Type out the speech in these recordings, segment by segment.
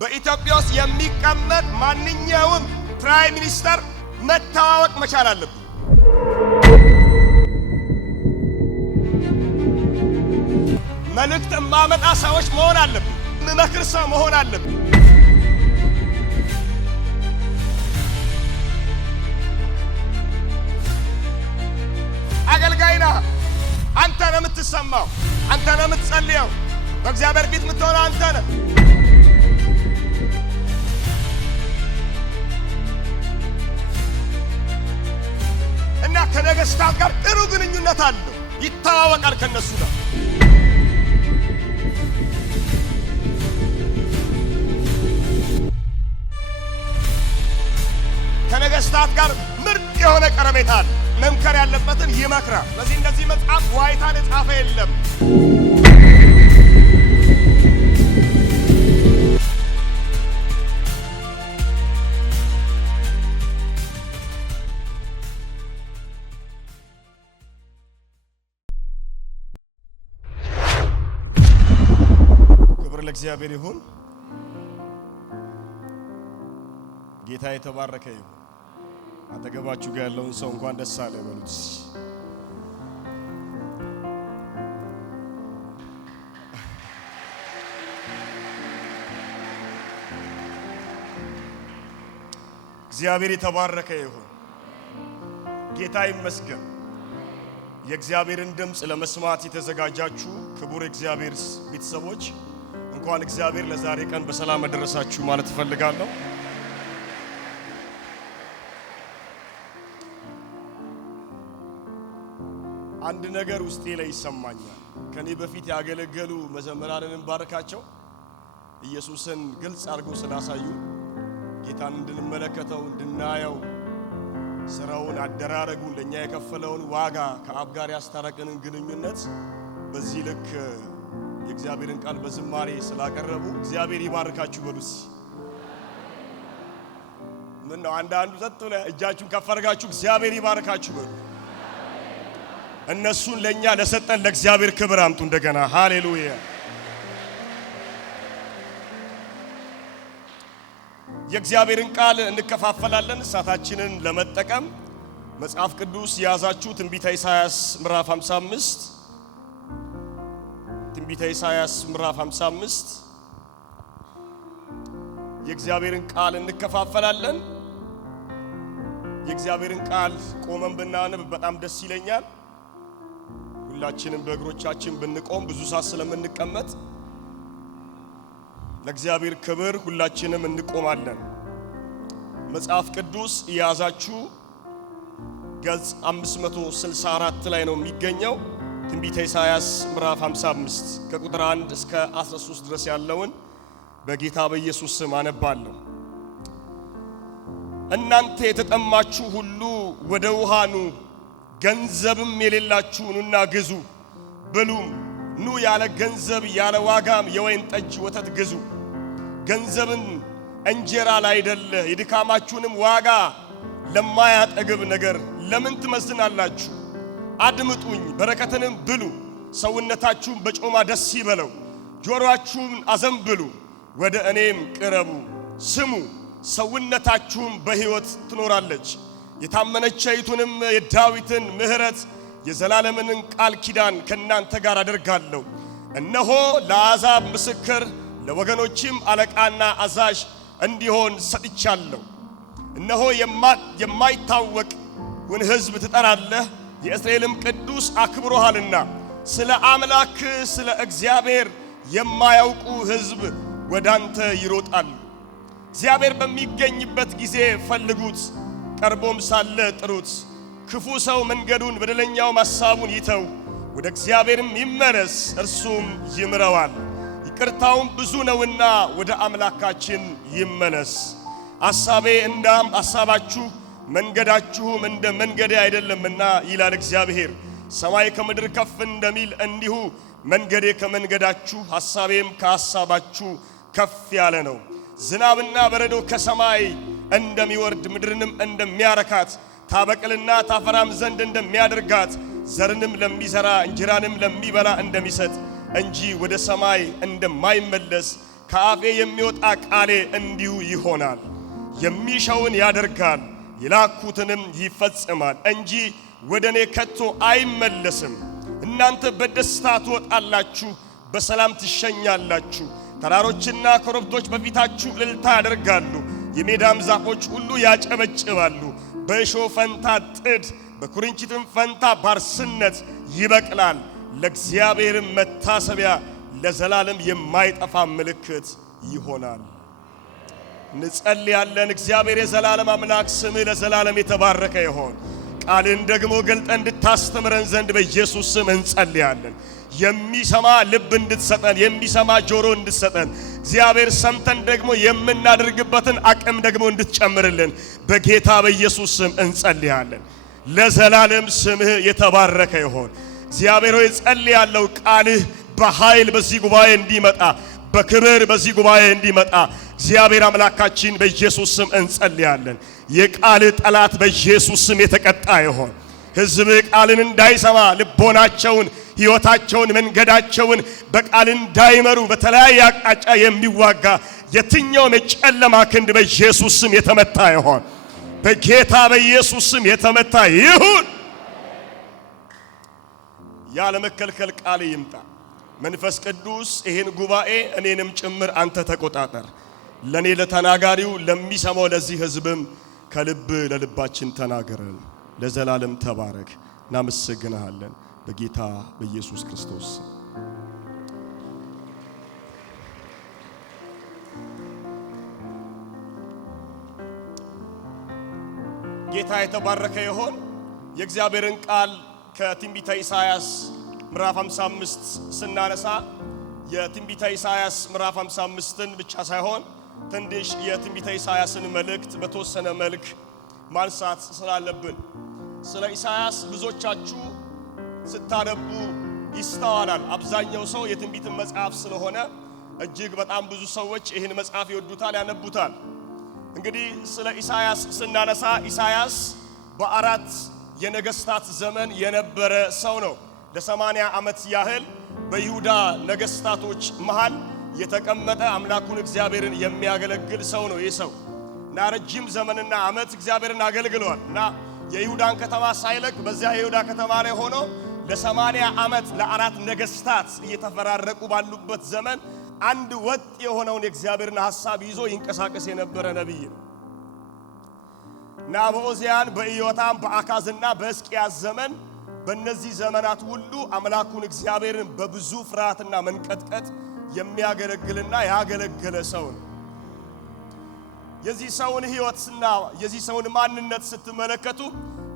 በኢትዮጵያ ውስጥ የሚቀመጥ ማንኛውም ፕራይም ሚኒስተር መታወቅ መቻል አለበት። መልእክት ማመጣ ሰዎች መሆን አለበት። መመክር ሰው መሆን አለበት። አገልጋይና አንተ ነው የምትሰማው፣ አንተ ነው የምትጸልየው፣ በእግዚአብሔር ፊት የምትሆነው አንተ ነህ። እና ከነገስታት ጋር ጥሩ ግንኙነት አለው፣ ይተዋወቃል ከነሱ ጋር። ከነገስታት ጋር ምርጥ የሆነ ቀረቤታ አለ። መምከር ያለበትን ይመክራል። ስለዚህ እንደዚህ መጽሐፍ ዋይታን የጻፈ የለም። ክብር ለእግዚአብሔር ይሁን። ጌታ የተባረከ ይሁን። አጠገባችሁ ጋር ያለውን ሰው እንኳን ደስ አለ በሉት። እግዚአብሔር የተባረከ ይሁን። ጌታ ይመስገን። የእግዚአብሔርን ድምጽ ለመስማት የተዘጋጃችሁ ክቡር እግዚአብሔር ቤተሰቦች እንኳን እግዚአብሔር ለዛሬ ቀን በሰላም አደረሳችሁ ማለት እፈልጋለሁ። አንድ ነገር ውስጤ ላይ ይሰማኛል። ከኔ በፊት ያገለገሉ መዘምራንን ባረካቸው ኢየሱስን ግልጽ አድርገው ስላሳዩ ጌታን እንድንመለከተው እንድናየው ስራውን አደራረጉን ለኛ የከፈለውን ዋጋ ከአብ ጋር ያስታረቀንን ግንኙነት በዚህ ልክ የእግዚአብሔርን ቃል በዝማሬ ስላቀረቡ እግዚአብሔር ይባርካችሁ በሉስ። ምን ነው አንዳንዱ ዘጥ ብለ እጃችሁን ከፍ አድርጋችሁ እግዚአብሔር ይባርካችሁ በሉ። እነሱን ለኛ ለሰጠን ለእግዚአብሔር ክብር አምጡ እንደገና። ሃሌሉያ። የእግዚአብሔርን ቃል እንከፋፈላለን ሰዓታችንን ለመጠቀም። መጽሐፍ ቅዱስ ያዛችሁ ትንቢተ ኢሳይያስ ምዕራፍ 55 ትንቢተ ኢሳይያስ ምዕራፍ 55 የእግዚአብሔርን ቃል እንከፋፈላለን። የእግዚአብሔርን ቃል ቆመን ብናነብ በጣም ደስ ይለኛል። ሁላችንም በእግሮቻችን ብንቆም ብዙ ሰዓት ስለምንቀመጥ ለእግዚአብሔር ክብር ሁላችንም እንቆማለን። መጽሐፍ ቅዱስ ያዛችሁ ገጽ 564 ላይ ነው የሚገኘው። ትንቢተ ኢሳይያስ ምዕራፍ 55 ከቁጥር 1 እስከ 13 ድረስ ያለውን በጌታ በኢየሱስ ስም አነባለሁ። እናንተ የተጠማችሁ ሁሉ ወደ ውሃ ኑ፣ ገንዘብም የሌላችሁ ኑና ግዙ፣ ብሉም። ኑ ያለ ገንዘብ ያለ ዋጋም የወይን ጠጅ ወተት ግዙ። ገንዘብን እንጀራ ላይደለ የድካማችሁንም ዋጋ ለማያጠግብ ነገር ለምን ትመዝናላችሁ? አድምጡኝ፣ በረከትንም ብሉ፣ ሰውነታችሁም በጮማ ደስ ይበለው። ጆሮአችሁም አዘንብሉ፣ ወደ እኔም ቅረቡ፣ ስሙ፣ ሰውነታችሁም በሕይወት ትኖራለች። የታመነችይቱንም የዳዊትን ምሕረት የዘላለምን ቃል ኪዳን ከናንተ ጋር አደርጋለሁ። እነሆ ለአሕዛብ ምስክር ለወገኖችም አለቃና አዛዥ እንዲሆን ሰጥቻለሁ። እነሆ የማይታወቅውን ሕዝብ ትጠራለህ፣ የእስራኤልም ቅዱስ አክብሮሃልና። ስለ አምላክ ስለ እግዚአብሔር የማያውቁ ሕዝብ ወዳንተ ይሮጣሉ። እግዚአብሔር በሚገኝበት ጊዜ ፈልጉት፣ ቀርቦም ሳለ ጥሩት። ክፉ ሰው መንገዱን በደለኛው ሐሳቡን ይተው፣ ወደ እግዚአብሔርም ይመለስ፣ እርሱም ይምረዋል። ይቅርታውም ብዙ ነውና ወደ አምላካችን ይመለስ። ሐሳቤ እንደ ሐሳባችሁ መንገዳችሁም እንደ መንገዴ አይደለምና ይላል እግዚአብሔር። ሰማይ ከምድር ከፍ እንደሚል እንዲሁ መንገዴ ከመንገዳችሁ ሐሳቤም ከሐሳባችሁ ከፍ ያለ ነው። ዝናብና በረዶ ከሰማይ እንደሚወርድ ምድርንም እንደሚያረካት ታበቅልና ታፈራም ዘንድ እንደሚያደርጋት ዘርንም ለሚዘራ እንጀራንም ለሚበላ እንደሚሰጥ እንጂ ወደ ሰማይ እንደማይመለስ ከአፌ የሚወጣ ቃሌ እንዲሁ ይሆናል። የሚሻውን ያደርጋል የላኩትንም ይፈጽማል እንጂ ወደኔ ከቶ አይመለስም። እናንተ በደስታ ትወጣላችሁ፣ በሰላም ትሸኛላችሁ። ተራሮችና ኮረብቶች በፊታችሁ እልልታ ያደርጋሉ፣ የሜዳም ዛፎች ሁሉ ያጨበጭባሉ። በእሾህ ፈንታ ጥድ፣ በኩርንችትም ፈንታ ባርስነት ይበቅላል። ለእግዚአብሔርም መታሰቢያ ለዘላለም የማይጠፋ ምልክት ይሆናል። እንጸልያለን። እግዚአብሔር የዘላለም አምላክ ስምህ ለዘላለም የተባረከ ይሁን። ቃልን ደግሞ ገልጠ እንድታስተምረን ዘንድ በኢየሱስ ስም እንጸልያለን። የሚሰማ ልብ እንድትሰጠን፣ የሚሰማ ጆሮ እንድትሰጠን፣ እግዚአብሔር ሰምተን ደግሞ የምናደርግበትን አቅም ደግሞ እንድትጨምርልን በጌታ በኢየሱስ ስም እንጸልያለን። ለዘላለም ስምህ የተባረከ ይሁን። እግዚአብሔር ሆይ ጸልያለሁ፣ ቃልህ በኃይል በዚህ ጉባኤ እንዲመጣ፣ በክብር በዚህ ጉባኤ እንዲመጣ እግዚአብሔር አምላካችን በኢየሱስ ስም እንጸልያለን። የቃልህ ጠላት በኢየሱስ ስም የተቀጣ ይሁን። ሕዝብ ቃልን እንዳይሰማ ልቦናቸውን፣ ሕይወታቸውን፣ መንገዳቸውን በቃል እንዳይመሩ በተለያየ አቅጣጫ የሚዋጋ የትኛውም የጨለማ ክንድ በኢየሱስ ስም የተመታ ይሁን። በጌታ በኢየሱስ ስም የተመታ ይሁን። ያለ መከልከል ቃል ይምጣ። መንፈስ ቅዱስ ይሄን ጉባኤ እኔንም ጭምር አንተ ተቆጣጠር። ለኔ ለተናጋሪው ለሚሰማው ለዚህ ሕዝብም ከልብ ለልባችን ተናገረን። ለዘላለም ተባረክ። እናመሰግንሃለን በጌታ በኢየሱስ ክርስቶስ። ጌታ የተባረከ ይሁን። የእግዚአብሔርን ቃል ከትንቢተ ኢሳይያስ ምዕራፍ 55 ስናነሳ የትንቢተ ኢሳይያስ ምዕራፍ 55ን ብቻ ሳይሆን ትንሽ የትንቢተ ኢሳይያስን መልእክት በተወሰነ መልክ ማንሳት ስላለብን ስለ ኢሳይያስ ብዙዎቻችሁ ስታነቡ ይስተዋላል። አብዛኛው ሰው የትንቢትን መጽሐፍ ስለሆነ እጅግ በጣም ብዙ ሰዎች ይህን መጽሐፍ ይወዱታል፣ ያነቡታል። እንግዲህ ስለ ኢሳይያስ ስናነሳ ኢሳይያስ በአራት የነገስታት ዘመን የነበረ ሰው ነው። ለ80 ዓመት ያህል በይሁዳ ነገስታቶች መሃል የተቀመጠ አምላኩን እግዚአብሔርን የሚያገለግል ሰው ነው። ይህ ሰው እና ረጅም ዘመንና ዓመት እግዚአብሔርን አገልግሏል እና የይሁዳን ከተማ ሳይለቅ በዚያ የይሁዳ ከተማ ላይ ሆኖ ለ80 ዓመት ለአራት ነገስታት እየተፈራረቁ ባሉበት ዘመን አንድ ወጥ የሆነውን የእግዚአብሔርን ሐሳብ ይዞ ይንቀሳቀስ የነበረ ነብይ ነው እና በኦዚያን፣ በኢዮታም፣ በአካዝና በሕዝቅያስ ዘመን በእነዚህ ዘመናት ሁሉ አምላኩን እግዚአብሔርን በብዙ ፍርሃትና መንቀጥቀጥ የሚያገለግልና ያገለገለ ሰው ነው። የዚህ ሰውን ሕይወትና የዚህ ሰውን ማንነት ስትመለከቱ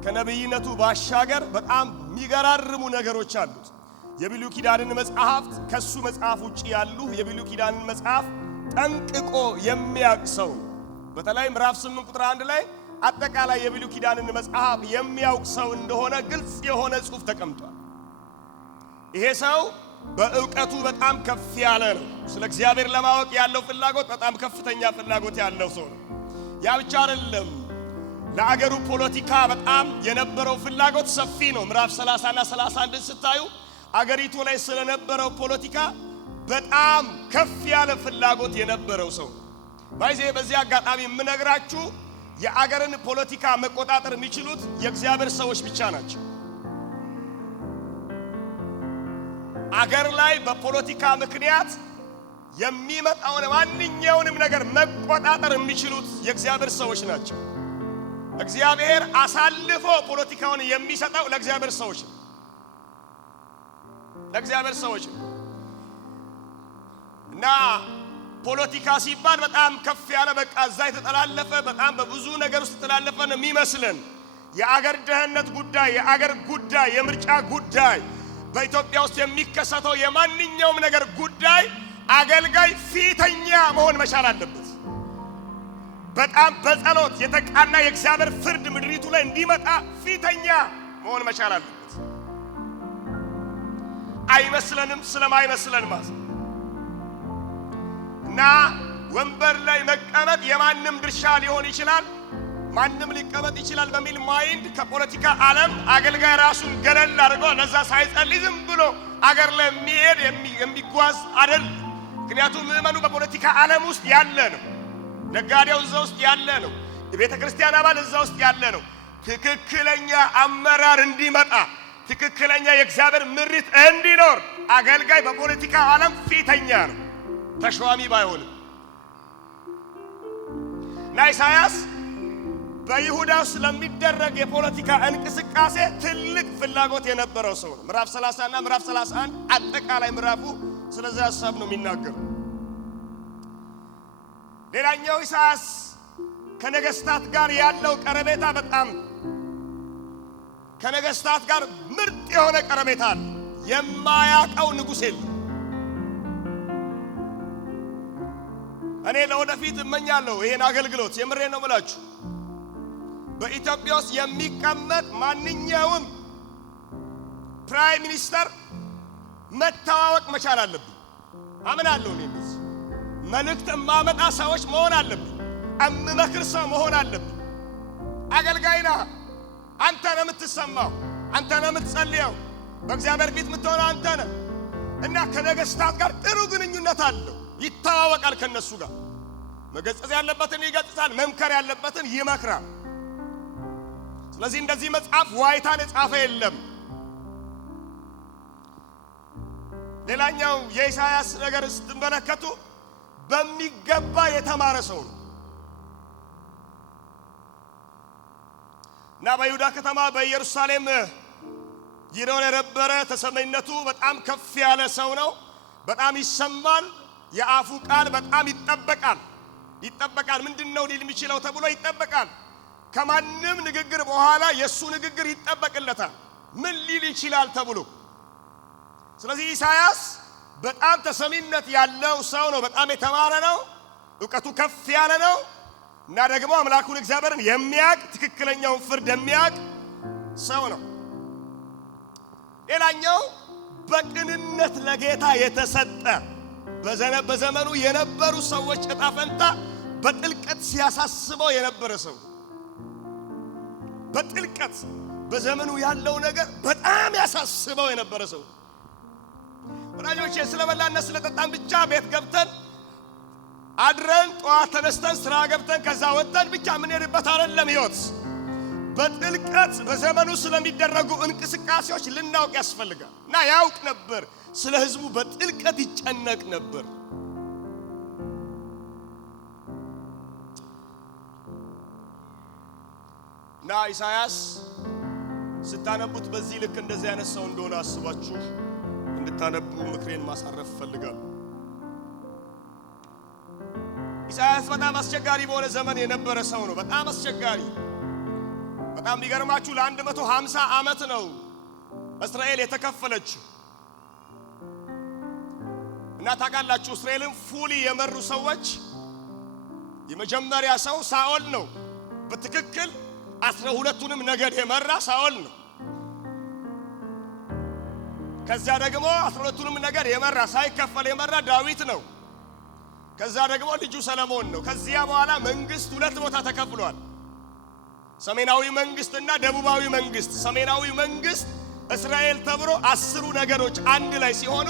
ከነብይነቱ ባሻገር በጣም የሚገራርሙ ነገሮች አሉት። የብሉይ ኪዳንን መጽሐፍት ከሱ መጽሐፍ ውጪ ያሉ የብሉይ ኪዳንን መጽሐፍ ጠንቅቆ የሚያውቅ ሰው፣ በተለይ ምዕራፍ 8 ቁጥር 1 ላይ አጠቃላይ የብሉይ ኪዳንን መጽሐፍ የሚያውቅ ሰው እንደሆነ ግልጽ የሆነ ጽሑፍ ተቀምጧል። ይሄ ሰው በእውቀቱ በጣም ከፍ ያለ ነው። ስለ እግዚአብሔር ለማወቅ ያለው ፍላጎት በጣም ከፍተኛ ፍላጎት ያለው ሰው ነው። ያ ብቻ አይደለም፣ ለአገሩ ፖለቲካ በጣም የነበረው ፍላጎት ሰፊ ነው። ምዕራፍ 30 እና 31 ስታዩ አገሪቱ ላይ ስለነበረው ፖለቲካ በጣም ከፍ ያለ ፍላጎት የነበረው ሰው። በዚህ አጋጣሚ የምነግራችሁ የአገርን ፖለቲካ መቆጣጠር የሚችሉት የእግዚአብሔር ሰዎች ብቻ ናቸው። አገር ላይ በፖለቲካ ምክንያት የሚመጣውን ማንኛውንም ነገር መቆጣጠር የሚችሉት የእግዚአብሔር ሰዎች ናቸው። እግዚአብሔር አሳልፎ ፖለቲካውን የሚሰጠው ለእግዚአብሔር ሰዎች ነው። ለእግዚአብሔር ሰዎች እና ፖለቲካ ሲባል በጣም ከፍ ያለ በቃ እዛ የተጠላለፈ በጣም በብዙ ነገር ውስጥ የተጠላለፈ ነው የሚመስለን። የአገር ደህንነት ጉዳይ፣ የአገር ጉዳይ፣ የምርጫ ጉዳይ፣ በኢትዮጵያ ውስጥ የሚከሰተው የማንኛውም ነገር ጉዳይ አገልጋይ ፊተኛ መሆን መቻል አለበት። በጣም በጸሎት የተቃና የእግዚአብሔር ፍርድ ምድሪቱ ላይ እንዲመጣ ፊተኛ መሆን መቻል አለበት። አይመስለንም ስለማይመስለን ማለት እና ወንበር ላይ መቀመጥ የማንም ድርሻ ሊሆን ይችላል፣ ማንም ሊቀመጥ ይችላል በሚል ማይንድ ከፖለቲካ ዓለም አገልጋይ ራሱን ገለል አድርጎ ለዛ ሳይጸልይ ዝም ብሎ አገር ላይ የሚሄድ የሚጓዝ አይደል። ምክንያቱም ምእመኑ በፖለቲካ ዓለም ውስጥ ያለ ነው። ነጋዴው እዛ ውስጥ ያለ ነው። የቤተ ክርስቲያን አባል እዛ ውስጥ ያለ ነው። ትክክለኛ አመራር እንዲመጣ ትክክለኛ የእግዚአብሔር ምሪት እንዲኖር አገልጋይ በፖለቲካ ዓለም ፊተኛ ነው፣ ተሿሚ ባይሆንም። ኢሳይያስ በይሁዳ ስለሚደረግ የፖለቲካ እንቅስቃሴ ትልቅ ፍላጎት የነበረው ሰው ነው። ምዕራፍ 30 እና ምዕራፍ 31 አጠቃላይ ምዕራፉ ስለዚህ ሐሳብ ነው የሚናገረው። ሌላኛው ኢሳይያስ ከነገስታት ጋር ያለው ቀረቤታ በጣም ከነገስታት ጋር ምርጥ የሆነ ቀረቤታ አለ። የማያውቀው ንጉሥ የለም። እኔ ለወደፊት እመኛለሁ ይሄን አገልግሎት የምሬን ነው የምላችሁ። በኢትዮጵያ ውስጥ የሚቀመጥ ማንኛውም ፕራይም ሚኒስተር መተዋወቅ መቻል አለብን። አምናለሁ። እኔ መልእክት ማመጣ ሰዎች መሆን አለብን። እምመክር ሰው መሆን አለብን። አገልጋይና አንተ ነው የምትሰማው፣ አንተ ነው የምትጸልየው፣ በእግዚአብሔር ፊት የምትሆነው አንተ ነህ እና ከነገስታት ጋር ጥሩ ግንኙነት አለው። ይተዋወቃል ከነሱ ጋር። መገሰጽ ያለበትን ይገስጻል፣ መምከር ያለበትን ይመክራል። ስለዚህ እንደዚህ መጽሐፍ ዋይታን የጻፈ የለም። ሌላኛው የኢሳይያስ ነገር ስትመለከቱ በሚገባ የተማረ ሰው ነው እና በይሁዳ ከተማ በኢየሩሳሌም ይኖር የነበረ ተሰሚነቱ በጣም ከፍ ያለ ሰው ነው። በጣም ይሰማል። የአፉ ቃል በጣም ይጠበቃል። ምንድነው ሊል የሚችለው ተብሎ ይጠበቃል። ከማንም ንግግር በኋላ የሱ ንግግር ይጠበቅለታል። ምን ሊል ይችላል ተብሎ። ስለዚህ ኢሳይያስ በጣም ተሰሚነት ያለው ሰው ነው። በጣም የተማረ ነው። ዕውቀቱ ከፍ ያለ ነው እና ደግሞ አምላኩን እግዚአብሔርን የሚያውቅ ትክክለኛውን ፍርድ የሚያውቅ ሰው ነው። ሌላኛው በቅንነት ለጌታ የተሰጠ በዘመኑ የነበሩ ሰዎች ዕጣ ፈንታ በጥልቀት ሲያሳስበው የነበረ ሰው። በጥልቀት በዘመኑ ያለው ነገር በጣም ያሳስበው የነበረ ሰው። ወዳጆቼ ስለበላና ስለጠጣን ብቻ ቤት ገብተን አድረን ጠዋት ተነስተን ስራ ገብተን ከዛ ወጥተን ብቻ ምን ሄድበት አይደለም ሕይወት። በጥልቀት በዘመኑ ስለሚደረጉ እንቅስቃሴዎች ልናውቅ ያስፈልጋል እና ያውቅ ነበር። ስለ ሕዝቡ በጥልቀት ይጨነቅ ነበር። እና ኢሳይያስ ስታነቡት በዚህ ልክ እንደዚህ አይነት ሰው እንደሆነ አስባችሁ እንድታነቡ ምክሬን ማሳረፍ ፈልጋለሁ። ኢሳይያስ በጣም አስቸጋሪ በሆነ ዘመን የነበረ ሰው ነው። በጣም አስቸጋሪ። በጣም ቢገርማችሁ ለ150 ዓመት ነው እስራኤል የተከፈለችው እና ታውቃላችሁ እስራኤልን ፉሊ የመሩ ሰዎች የመጀመሪያ ሰው ሳኦል ነው። በትክክል 12ቱንም ነገድ የመራ ሳኦል ነው። ከዛ ደግሞ 12ቱንም ነገድ የመራ ሳይከፈል የመራ ዳዊት ነው። ከዛ ደግሞ ልጁ ሰለሞን ነው። ከዚያ በኋላ መንግስት ሁለት ቦታ ተከፍሏል። ሰሜናዊ መንግስትና ደቡባዊ መንግስት። ሰሜናዊ መንግስት እስራኤል ተብሎ 10 ነገዶች አንድ ላይ ሲሆኑ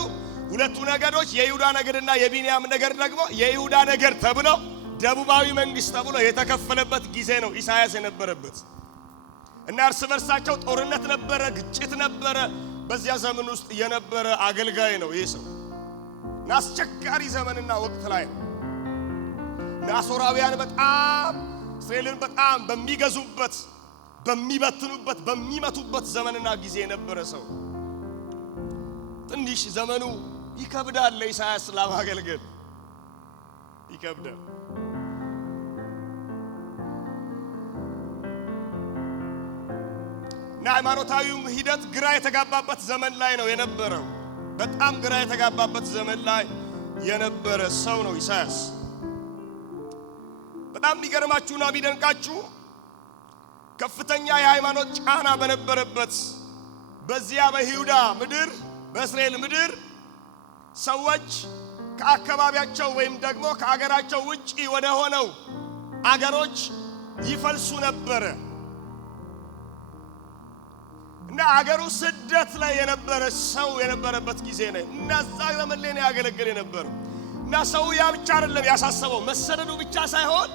ሁለቱ ነገዶች የይሁዳ ነገድና የቢንያም ነገድ ደግሞ የይሁዳ ነገድ ተብሎ ደቡባዊ መንግስት ተብሎ የተከፈለበት ጊዜ ነው ኢሳይያስ የነበረበት እና እርስ በርሳቸው ጦርነት ነበረ፣ ግጭት ነበረ። በዚያ ዘመን ውስጥ የነበረ አገልጋይ ነው ይህ ሰው። አስቸጋሪ ዘመንና ወቅት ላይ ነው። አሦራውያን በጣም እስራኤልን በጣም በሚገዙበት፣ በሚበትኑበት፣ በሚመቱበት ዘመንና ጊዜ የነበረ ሰው። ትንሽ ዘመኑ ይከብዳል ለኢሳይያስ ለማገልገል ይከብዳል። እና ሃይማኖታዊው ሂደት ግራ የተጋባበት ዘመን ላይ ነው የነበረው። በጣም ግራ የተጋባበት ዘመን ላይ የነበረ ሰው ነው ኢሳይያስ። በጣም የሚገርማችሁና የሚደንቃችሁ ከፍተኛ የሃይማኖት ጫና በነበረበት በዚያ በይሁዳ ምድር በእስራኤል ምድር ሰዎች ከአካባቢያቸው ወይም ደግሞ ከአገራቸው ውጪ ወደ ሆነው አገሮች ይፈልሱ ነበረ እና አገሩ ስደት ላይ የነበረ ሰው የነበረበት ጊዜ ነው። እነዛ ዘመን ላይ ያገለገለ ነበር ሰው ያ ብቻ አይደለም ያሳሰበው መሰደዱ ብቻ ሳይሆን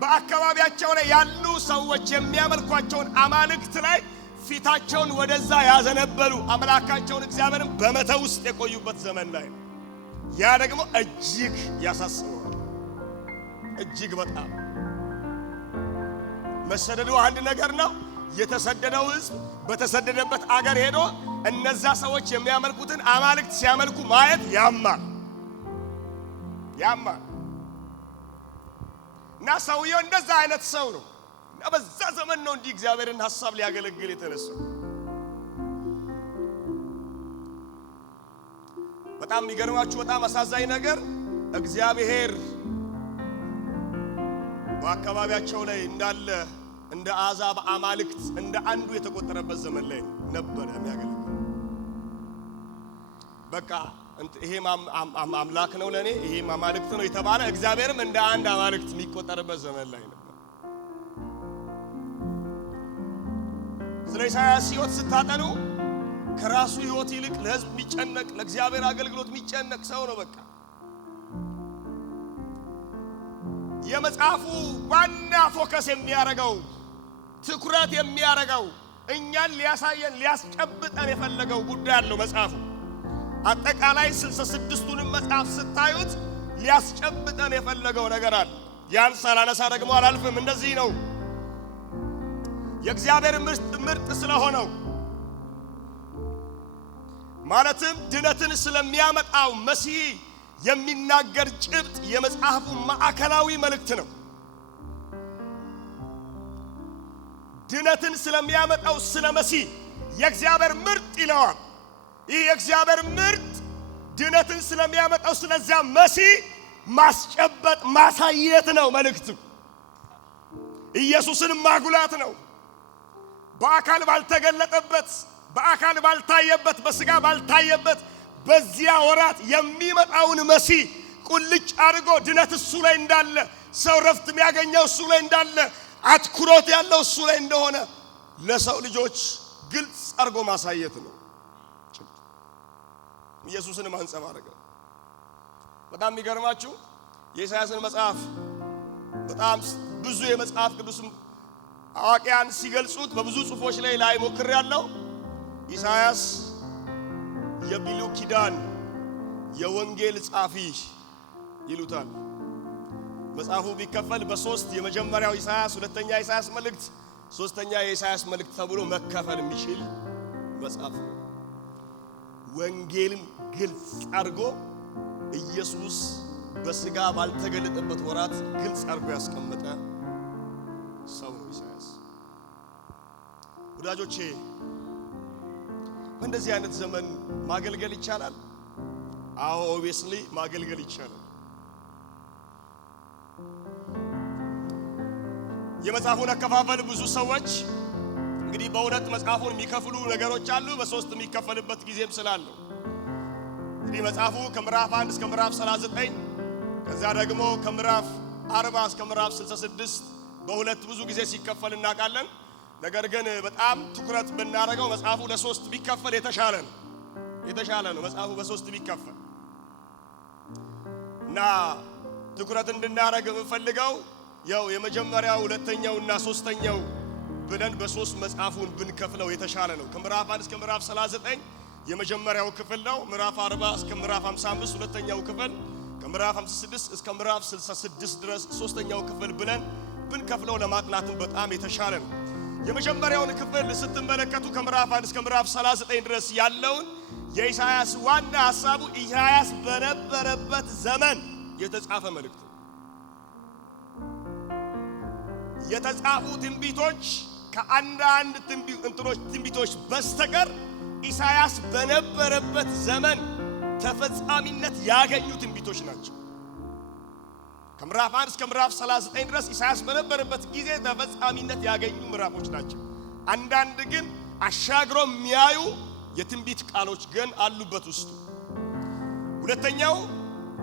በአካባቢያቸው ላይ ያሉ ሰዎች የሚያመልኳቸውን አማልክት ላይ ፊታቸውን ወደዛ ያዘነበሉ አምላካቸውን እግዚአብሔርን በመተው ውስጥ የቆዩበት ዘመን ላይ ነው። ያ ደግሞ እጅግ ያሳስበው እጅግ በጣም መሰደዱ አንድ ነገር ነው። የተሰደደው ሕዝብ በተሰደደበት አገር ሄዶ እነዛ ሰዎች የሚያመልኩትን አማልክት ሲያመልኩ ማየት ያማል። እና ሰውየው እንደዛ አይነት ሰው ነው። እና በዛ ዘመን ነው እንዲህ እግዚአብሔርን ሐሳብ ሊያገለግል የተነሳው። በጣም የሚገርማችሁ በጣም አሳዛኝ ነገር እግዚአብሔር በአካባቢያቸው ላይ እንዳለ እንደ አሕዛብ አማልክት እንደ አንዱ የተቆጠረበት ዘመን ላይ ነበር የሚያገለግል። በቃ ይሄ አምላክ ነው ለኔ ይሄ አማልክት ነው የተባለ እግዚአብሔርም እንደ አንድ አማልክት የሚቆጠርበት ዘመን ላይ ነበር። ስለ ኢሳይያስ ሕይወት ስታጠኑ ከራሱ ሕይወት ይልቅ ለሕዝብ የሚጨነቅ ለእግዚአብሔር አገልግሎት የሚጨነቅ ሰው ነው። በቃ የመጽሐፉ ዋና ፎከስ የሚያረጋው ትኩረት የሚያረጋው እኛን ሊያሳየን ሊያስጨብጠን የፈለገው ጉዳይ አለው መጽሐፉ። አጠቃላይ 66ቱንም መጽሐፍ ስታዩት ሊያስጨብጠን የፈለገው ነገር አለ። ያን ሳላነሳ ደግሞ አላልፍም። እንደዚህ ነው የእግዚአብሔር ምርጥ ስለሆነው ማለትም ድነትን ስለሚያመጣው መሲህ የሚናገር ጭብጥ የመጽሐፉ ማዕከላዊ መልእክት ነው። ድነትን ስለሚያመጣው ስለ መሲህ የእግዚአብሔር ምርጥ ይለዋል። ይህ የእግዚአብሔር ምርጥ ድነትን ስለሚያመጣው ስለዚያ መሲህ ማስጨበጥ ማሳየት ነው መልእክቱ። ኢየሱስን ማጉላት ነው። በአካል ባልተገለጠበት በአካል ባልታየበት በስጋ ባልታየበት በዚያ ወራት የሚመጣውን መሲህ ቁልጭ አድርጎ ድነት እሱ ላይ እንዳለ ሰው ረፍት የሚያገኘው እሱ ላይ እንዳለ አትኩሮት ያለው እሱ ላይ እንደሆነ ለሰው ልጆች ግልጽ አድርጎ ማሳየት ነው። ኢየሱስን ማንጸባረቅ። በጣም የሚገርማችሁ የኢሳይያስን መጽሐፍ በጣም ብዙ የመጽሐፍ ቅዱስ አዋቂያን ሲገልጹት በብዙ ጽሑፎች ላይ ሞክሬያለሁ። ኢሳይያስ የብሉይ ኪዳን የወንጌል ጻፊ ይሉታል። መጽሐፉ ቢከፈል በሶስት የመጀመሪያው ኢሳይያስ፣ ሁለተኛ ኢሳይያስ መልእክት፣ ሶስተኛ የኢሳይያስ መልእክት ተብሎ መከፈል የሚችል መጽሐፍ ነው። ወንጌልን ግልጽ አድርጎ ኢየሱስ በስጋ ባልተገለጠበት ወራት ግልጽ አድርጎ ያስቀመጠ ሰው ነው ኢሳይያስ። ወዳጆቼ በእንደዚህ አይነት ዘመን ማገልገል ይቻላል? አዎ ኦብቪየስሊ ማገልገል ይቻላል። የመጽሐፉን አከፋፈል ብዙ ሰዎች እንግዲህ በሁለት መጽሐፉን የሚከፍሉ ነገሮች አሉ፣ በሶስት የሚከፈልበት ጊዜም ስላለው እንግዲህ መጽሐፉ ከምዕራፍ 1 እስከ ምዕራፍ 39 ከዛ ደግሞ ከምዕራፍ 40 እስከ ምዕራፍ 66 በሁለት ብዙ ጊዜ ሲከፈል እናውቃለን። ነገር ግን በጣም ትኩረት ብናደርገው መጽሐፉ ለሶስት ቢከፈል የተሻለ ነው። መጽሐፉ በሶስት ቢከፈል እና ትኩረት እንድናደርግ የምፈልገው ያው የመጀመሪያው ሁለተኛውና ሶስተኛው ብለን በሶስት መጽሐፉን ብንከፍለው የተሻለ ነው። ከምዕራፍ 1 እስከ ምዕራፍ 39 የመጀመሪያው ክፍል ነው። ምዕራፍ 40 እስከ ምዕራፍ 55 ሁለተኛው ክፍል፣ ከምዕራፍ 56 እስከ ምዕራፍ 66 ድረስ ሶስተኛው ክፍል ብለን ብንከፍለው ለማጥናትም በጣም የተሻለ ነው። የመጀመሪያውን ክፍል ስትመለከቱ ከምዕራፍ 1 እስከ ምዕራፍ 39 ድረስ ያለውን የኢሳይያስ ዋና ሐሳቡ ኢሳይያስ በነበረበት ዘመን የተጻፈ መልእክት ነው። የተጻፉ ትንቢቶች ከአንዳንድ ትንቢቶች በስተቀር ኢሳይያስ በነበረበት ዘመን ተፈጻሚነት ያገኙ ትንቢቶች ናቸው። ከምዕራፍ 1 እስከ ምዕራፍ 39 ድረስ ኢሳይያስ በነበረበት ጊዜ ተፈጻሚነት ያገኙ ምዕራፎች ናቸው። አንዳንድ ግን አሻግሮ የሚያዩ የትንቢት ቃሎች ግን አሉበት ውስጡ። ሁለተኛው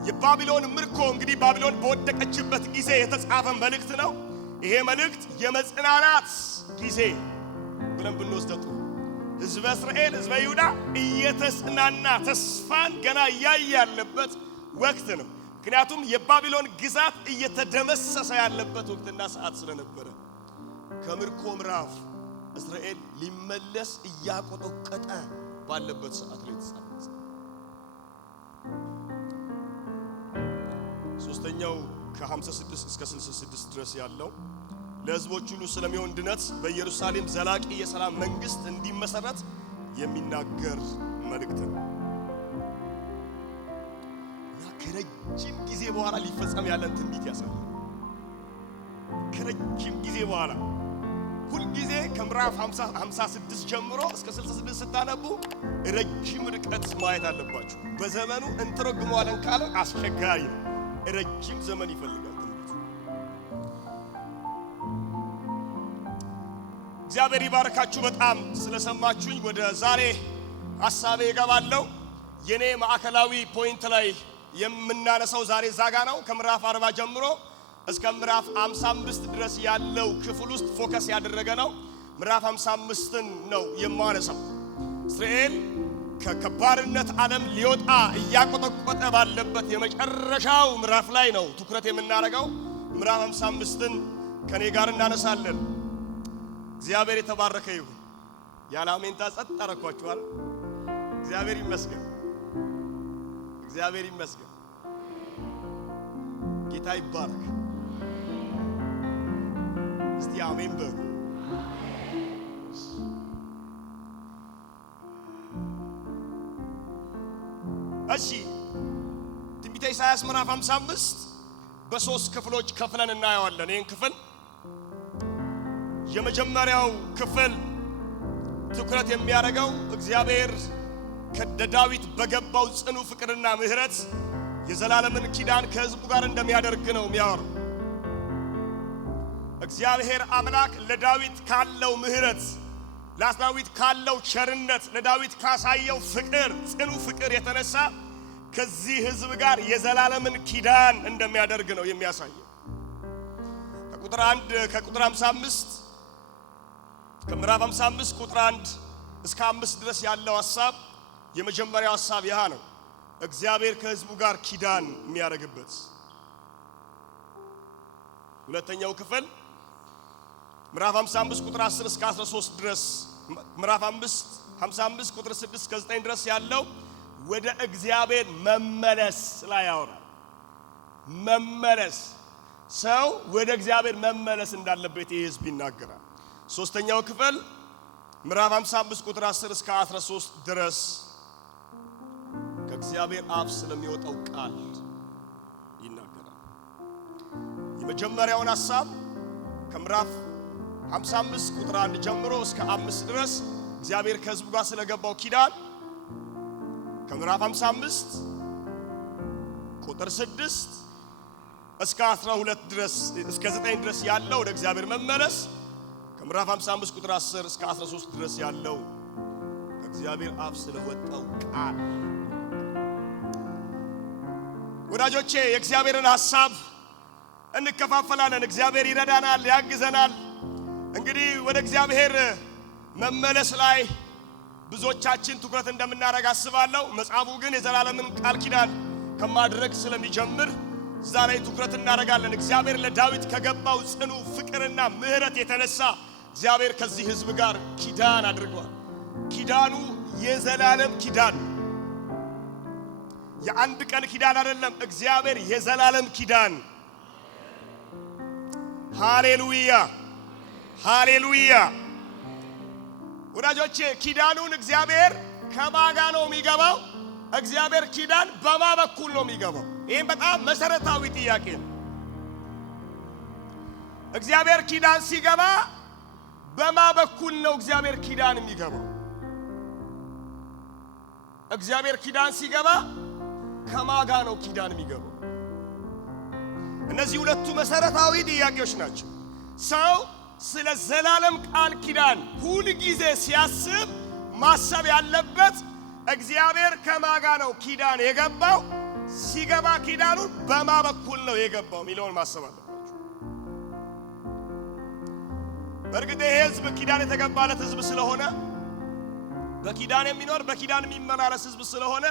የባቢሎን ምርኮ እንግዲህ ባቢሎን በወደቀችበት ጊዜ የተጻፈ መልእክት ነው። ይሄ መልእክት የመጽናናት ጊዜ ብለን ብንወስደው ሕዝበ እስራኤል ሕዝበ ይሁዳ እየተጽናና ተስፋን ገና ያያለበት ወቅት ነው። ምክንያቱም የባቢሎን ግዛት እየተደመሰሰ ያለበት ወቅትና ሰዓት ስለነበረ ከምርኮ ምዕራፍ እስራኤል ሊመለስ እያቆጠቆጠ ባለበት ሰዓት ላይ ተጻፈ። ሶስተኛው ከ56 እስከ 66 ድረስ ያለው ለሕዝቦች ሁሉ ስለሚሆን ድነት በኢየሩሳሌም ዘላቂ የሰላም መንግስት እንዲመሰረት የሚናገር መልእክት ነው። ከረጅም ጊዜ በኋላ ሊፈጸም ያለን ትንቢት ያሳያል። ከረጅም ጊዜ በኋላ ሁል ጊዜ ከምዕራፍ 56 ጀምሮ እስከ 66 ስታነቡ ረጅም ርቀት ማየት አለባችሁ። በዘመኑ እንተረጉመዋለን ካለ አስቸጋሪ ነው። ረጅም ዘመን ይፈልጋል ትንቢቱ። እግዚአብሔር ይባርካችሁ። በጣም ስለሰማችሁኝ ወደ ዛሬ ሐሳቤ እገባለሁ። የኔ ማዕከላዊ ፖይንት ላይ የምናነሳው ዛሬ ዛጋ ነው። ከምዕራፍ 40 ጀምሮ እስከ ምዕራፍ 55 ድረስ ያለው ክፍል ውስጥ ፎከስ ያደረገ ነው። ምዕራፍ 55ን ነው የማነሳው። እስራኤል ከባርነት ዓለም ሊወጣ እያቆጠቆጠ ባለበት የመጨረሻው ምዕራፍ ላይ ነው ትኩረት የምናደርገው። ምዕራፍ 55ን ከኔ ጋር እናነሳለን። እግዚአብሔር የተባረከ ይሁን። ያለ አሜንታ ጸጥ አረኳችኋል። እግዚአብሔር ይመስገን። እግዚአብሔር ይመስገን። ጌታ ይባረክ። እስቲ አሜን በሉ። እሺ ትንቢተ ኢሳይያስ ምዕራፍ 55 በሶስት ክፍሎች ከፍለን እናየዋለን። ይህን ክፍል የመጀመሪያው ክፍል ትኩረት የሚያደርገው እግዚአብሔር ከዳዊት በገባው ጽኑ ፍቅርና ምሕረት የዘላለምን ኪዳን ከሕዝቡ ጋር እንደሚያደርግ ነው የሚያወራው። እግዚአብሔር አምላክ ለዳዊት ካለው ምሕረት፣ ለዳዊት ካለው ቸርነት፣ ለዳዊት ካሳየው ፍቅር፣ ጽኑ ፍቅር የተነሳ ከዚህ ሕዝብ ጋር የዘላለምን ኪዳን እንደሚያደርግ ነው የሚያሳየው። ከቁጥር 55 ከምዕራፍ 55 ቁጥር 1 እስከ 5 ድረስ ያለው ሐሳብ የመጀመሪያው ሐሳብ ይህ ነው። እግዚአብሔር ከሕዝቡ ጋር ኪዳን የሚያደርግበት። ሁለተኛው ክፍል ምዕራፍ 55 ቁጥር 10 እስከ 13 ድረስ፣ ምዕራፍ 55 ቁጥር 6 እስከ 9 ድረስ ያለው ወደ እግዚአብሔር መመለስ ላይ ያወራል። መመለስ፣ ሰው ወደ እግዚአብሔር መመለስ እንዳለበት ይህ ሕዝብ ይናገራል። ሶስተኛው ክፍል ምዕራፍ 55 ቁጥር 10 እስከ 13 ድረስ ከእግዚአብሔር አፍ ስለሚወጣው ቃል ይናገራል። የመጀመሪያውን ሐሳብ ከምዕራፍ 55 ቁጥር 1 ጀምሮ እስከ 5 ድረስ እግዚአብሔር ከሕዝቡ ጋር ስለገባው ኪዳን፣ ከምዕራፍ 55 ቁጥር 6 እስከ 12 ድረስ እስከ 9 ድረስ ያለው ወደ እግዚአብሔር መመለስ፣ ከምዕራፍ 55 ቁጥር 10 እስከ 13 ድረስ ያለው ከእግዚአብሔር አፍ ስለወጣው ቃል። ወዳጆቼ የእግዚአብሔርን ሐሳብ እንከፋፈላለን። እግዚአብሔር ይረዳናል፣ ያግዘናል። እንግዲህ ወደ እግዚአብሔር መመለስ ላይ ብዙዎቻችን ትኩረት እንደምናደርግ አስባለሁ። መጽሐፉ ግን የዘላለምን ቃል ኪዳን ከማድረግ ስለሚጀምር እዛ ላይ ትኩረት እናደርጋለን። እግዚአብሔር ለዳዊት ከገባው ጽኑ ፍቅርና ምሕረት የተነሳ እግዚአብሔር ከዚህ ሕዝብ ጋር ኪዳን አድርጓል። ኪዳኑ የዘላለም ኪዳን፣ የአንድ ቀን ኪዳን አይደለም። እግዚአብሔር የዘላለም ኪዳን። ሃሌሉያ ሃሌሉያ። ወዳጆቼ ኪዳኑን እግዚአብሔር ከማጋ ነው የሚገባው? እግዚአብሔር ኪዳን በማ በኩል ነው የሚገባው? ይሄን በጣም መሰረታዊ ጥያቄ ነው። እግዚአብሔር ኪዳን ሲገባ በማ በኩል ነው እግዚአብሔር ኪዳን የሚገባው? እግዚአብሔር ኪዳን ሲገባ ከማጋ ነው ኪዳን የሚገባው? እነዚህ ሁለቱ መሰረታዊ ጥያቄዎች ናቸው። ሰው ስለ ዘላለም ቃል ኪዳን ሁል ጊዜ ሲያስብ ማሰብ ያለበት እግዚአብሔር ከማጋ ነው ኪዳን የገባው፣ ሲገባ ኪዳኑን በማ በኩል ነው የገባው የሚለውን ማሰብ አለባቸው። በእርግጥ ይህ ሕዝብ ኪዳን የተገባለት ሕዝብ ስለሆነ በኪዳን የሚኖር በኪዳን የሚመላለስ ሕዝብ ስለሆነ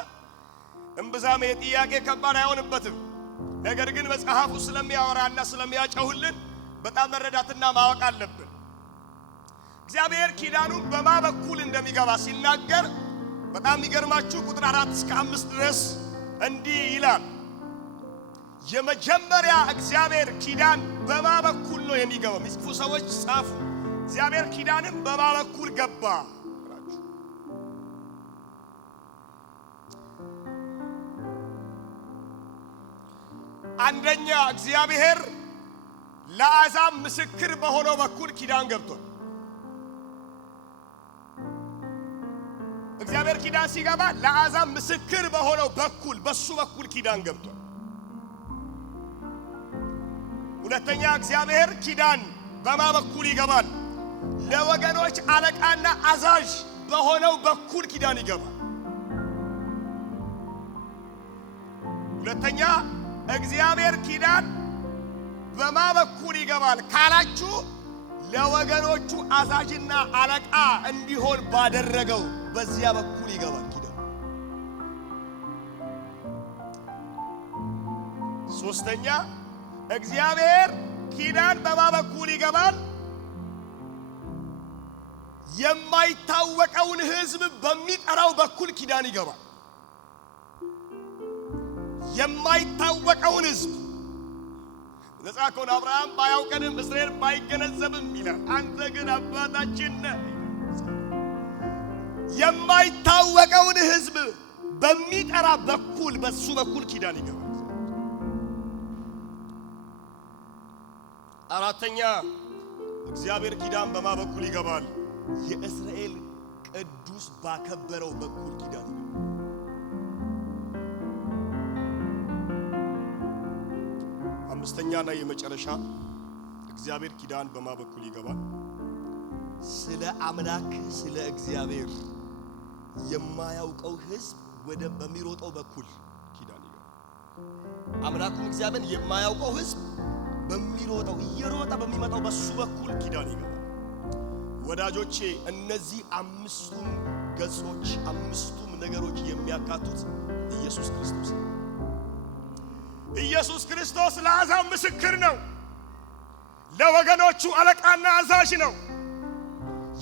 እምብዛም የጥያቄ ከባድ አይሆንበትም። ነገር ግን መጽሐፉ ስለሚያወራና ስለሚያጨውልን በጣም መረዳትና ማወቅ አለብን። እግዚአብሔር ኪዳኑን በማ በኩል እንደሚገባ ሲናገር በጣም ይገርማችሁ ቁጥር 4 እስከ 5 ድረስ እንዲህ ይላል። የመጀመሪያ እግዚአብሔር ኪዳን በማ በኩል ነው የሚገባው። የሚጽፉ ሰዎች ጻፉ። እግዚአብሔር ኪዳንም በማ በኩል ገባ። አንደኛ እግዚአብሔር ለአሕዛብ ምስክር በሆነው በኩል ኪዳን ገብቷል። እግዚአብሔር ኪዳን ሲገባ ለአሕዛብ ምስክር በሆነው በኩል በሱ በኩል ኪዳን ገብቷል። ሁለተኛ እግዚአብሔር ኪዳን በማ በኩል ይገባል? ለወገኖች አለቃና አዛዥ በሆነው በኩል ኪዳን ይገባል። ሁለተኛ እግዚአብሔር ኪዳን በማ በኩል ይገባል ካላችሁ ለወገኖቹ አዛዥና አለቃ እንዲሆን ባደረገው በዚያ በኩል ይገባል ኪዳን። ሶስተኛ እግዚአብሔር ኪዳን በማ በኩል ይገባል? የማይታወቀውን ሕዝብ በሚጠራው በኩል ኪዳን ይገባል። የማይታወቀውን ሕዝብ ነፃ ከሆነ አብርሃም ባያውቀንም እስራኤል ባይገነዘብም ይላል፣ አንተ ግን አባታችን ነህ። የማይታወቀውን ሕዝብ በሚጠራ በኩል በሱ በኩል ኪዳን ይገባል። አራተኛ እግዚአብሔር ኪዳን በማ በኩል ይገባል? የእስራኤል ቅዱስ ባከበረው በኩል ኪዳን ይገባል። አምስተኛና የመጨረሻ እግዚአብሔር ኪዳን በማ በኩል ይገባል? ስለ አምላክ ስለ እግዚአብሔር የማያውቀው ሕዝብ ወደ በሚሮጠው በኩል ኪዳን ይገባል። አምላኩን እግዚአብሔር የማያውቀው ሕዝብ በሚሮጠው እየሮጠ በሚመጣው በሱ በኩል ኪዳን ይገባል። ወዳጆቼ እነዚህ አምስቱም ገጾች አምስቱም ነገሮች የሚያካቱት ኢየሱስ ክርስቶስ ነው። ኢየሱስ ክርስቶስ ለአሕዛብ ምስክር ነው። ለወገኖቹ አለቃና አዛዥ ነው።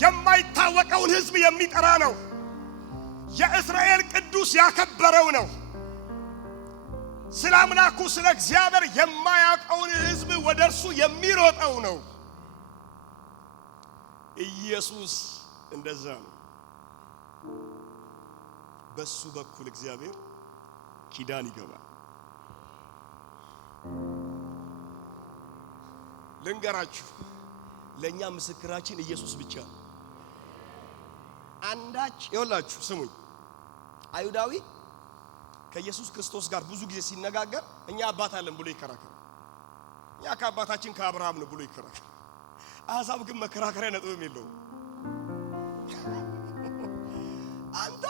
የማይታወቀውን ሕዝብ የሚጠራ ነው። የእስራኤል ቅዱስ ያከበረው ነው። ስለ አምላኩ ስለ እግዚአብሔር የማያውቀውን ሕዝብ ወደ እርሱ የሚሮጠው ነው። ኢየሱስ እንደዛ ነው። በሱ በኩል እግዚአብሔር ኪዳን ይገባል። ልንገራችሁ፣ ለኛ ምስክራችን ኢየሱስ ብቻ ነው። አንዳች ይኸውላችሁ ስሙኝ፣ አይሁዳዊ ከኢየሱስ ክርስቶስ ጋር ብዙ ጊዜ ሲነጋገር እኛ አባት አለን ብሎ ይከራከራል። እኛ ከአባታችን ከአብርሃም ነው ብሎ ይከራከራል። አሕዛብ ግን መከራከሪያ ነጥብም የለውም። አንተ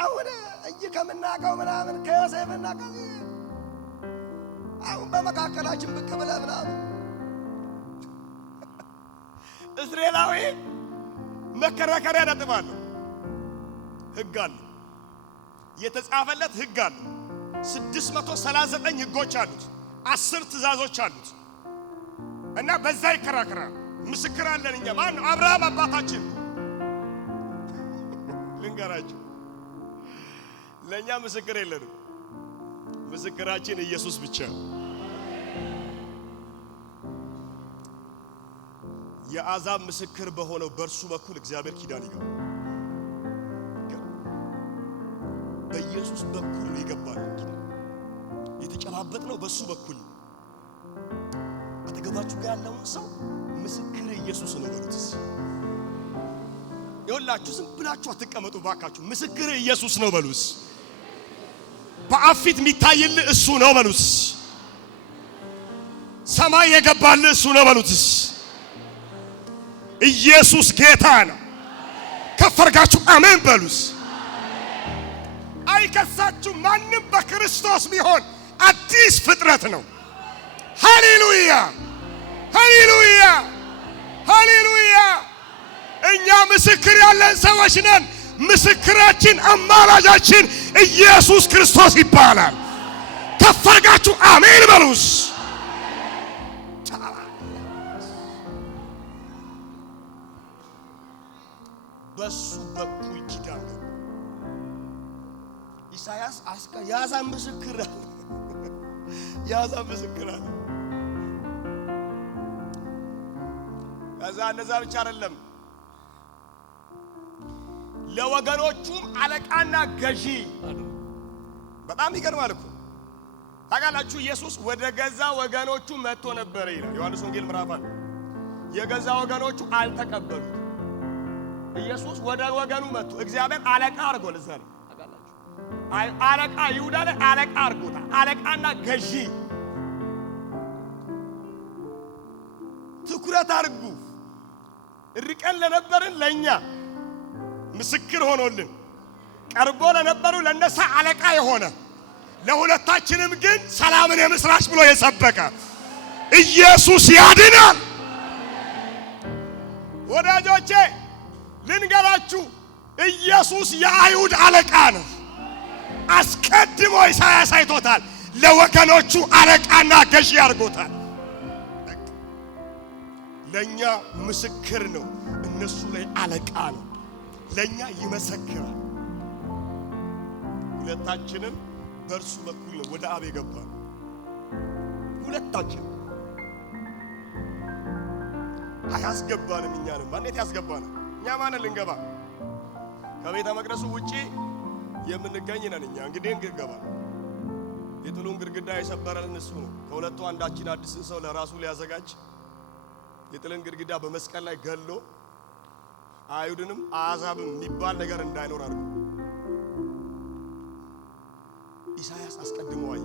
አሁን እጅ ከምናቀው ምናምን ከዮሴፍና ከዚህ አሁን በመካከላችን ብቅ ብለህ ምናምን እስራኤላዊ መከራከሪያ ነጥብ አለው። ሕግ አለው፣ የተጻፈለት ሕግ አለው። 639 ሕጎች አሉት፣ 10 ትእዛዞች አሉት እና በዛ ይከራከራል። ምስክር አለን እኛ። ማን? አብርሃም አባታችን። ልንገራችሁ፣ ለኛ ምስክር የለንም። ምስክራችን ኢየሱስ ብቻ። የአሕዛብ ምስክር በሆነው በእርሱ በኩል እግዚአብሔር ኪዳን ይገባል። በኢየሱስ በኩል ይገባል ኪዳን። የተጨባበጥነው በሱ በኩል። አጠገባችሁ ጋር ያለውን ሰው ምስክር ኢየሱስ ነው በሉት። ይኸውላችሁ ዝም ብላችሁ አትቀመጡ ባካችሁ። ምስክር ኢየሱስ ነው በሉት። በአፊት የሚታይልህ እሱ ነው በሉት። ሰማይ የገባልህ እሱ ነው በሉት። ኢየሱስ ጌታ ነው። ከፈርጋችሁ አሜን በሉት። አይከሳችሁ። ማንም በክርስቶስ ቢሆን አዲስ ፍጥረት ነው። ሃሌሉያ ሃሌሉያ ሃሌሉያ። እኛ ምስክር ያለን ሰዎች ነን። ምስክራችን አማላጃችን ኢየሱስ ክርስቶስ ይባላል። ከፈርጋችሁ አሜን በሉስ። በሱ በኩል ኪዳን ገባ። ኢሳያስ ያዛን ምስክር አለ። ከዛ ብቻ አይደለም ለወገኖቹም አለቃና ገዢ። በጣም ይገርማል እኮ ታውቃላችሁ። ኢየሱስ ወደ ገዛ ወገኖቹ መጥቶ ነበር ይላል ዮሐንስ ወንጌል ምዕራፍ 1። የገዛ ወገኖቹ አልተቀበሉት። ኢየሱስ ወደ ወገኑ መጥቶ እግዚአብሔር አለቃ አድርጎ ለዛሬ ታውቃላችሁ። አለቃ ይሁዳ ላይ አለቃ አድርጎታል። አለቃና ገዢ ትኩረት አድርጉ። ርቀን ለነበርን ለኛ ምስክር ሆኖልን ቀርቦ ለነበሩ ለነሳ አለቃ የሆነ ለሁለታችንም ግን ሰላምን የምስራች ብሎ የሰበከ ኢየሱስ ያድናል። ወዳጆቼ ልንገራችሁ፣ ኢየሱስ የአይሁድ አለቃ ነው። አስቀድሞ ኢሳያስ አይቶታል። ለወገኖቹ አለቃና ገዢ አድርጎታል። ለኛ ምስክር ነው፣ እነሱ ላይ አለቃ ነው። ለኛ ይመሰክራል። ሁለታችንም በእርሱ በኩል ነው ወደ አብ የገባን። ሁለታችን አያስገባንም። እኛንም ማንነት ያስገባናል። እኛ ማንን ልንገባ? ከቤተ መቅደሱ ውጪ የምንገኝ ነን። እኛ እንግዲህ እንገባ። የጥሉን ግድግዳ የሰበረልን እሱ ነው። ከሁለቱ አንዳችን አዲስን ሰው ለራሱ ሊያዘጋጅ የጥልን ግድግዳ በመስቀል ላይ ገሎ አይሁድንም አሕዛብም የሚባል ነገር እንዳይኖር አድርጎ ኢሳያስ አስቀድሞ አየ።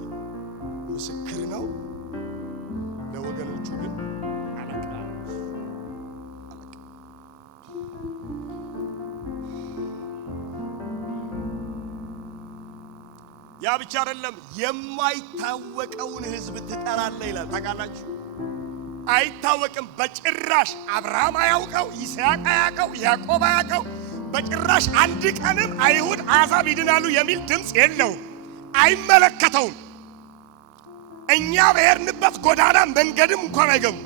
ምስክር ነው፣ ለወገኖቹ ግን አለቃ። ያ ብቻ አይደለም፣ የማይታወቀውን ሕዝብ ትጠራለህ ይላል። ታውቃላችሁ፣ አይታወቅም በጭራሽ። አብርሃም አያውቀው፣ ይስሐቅ አያውቀው፣ ያዕቆብ አያውቀው። በጭራሽ አንድ ቀንም አይሁድ አሕዛብ ይድናሉ የሚል ድምፅ የለውም፣ አይመለከተውም። እኛ በሄድንበት ጎዳና መንገድም እንኳን አይገቡም።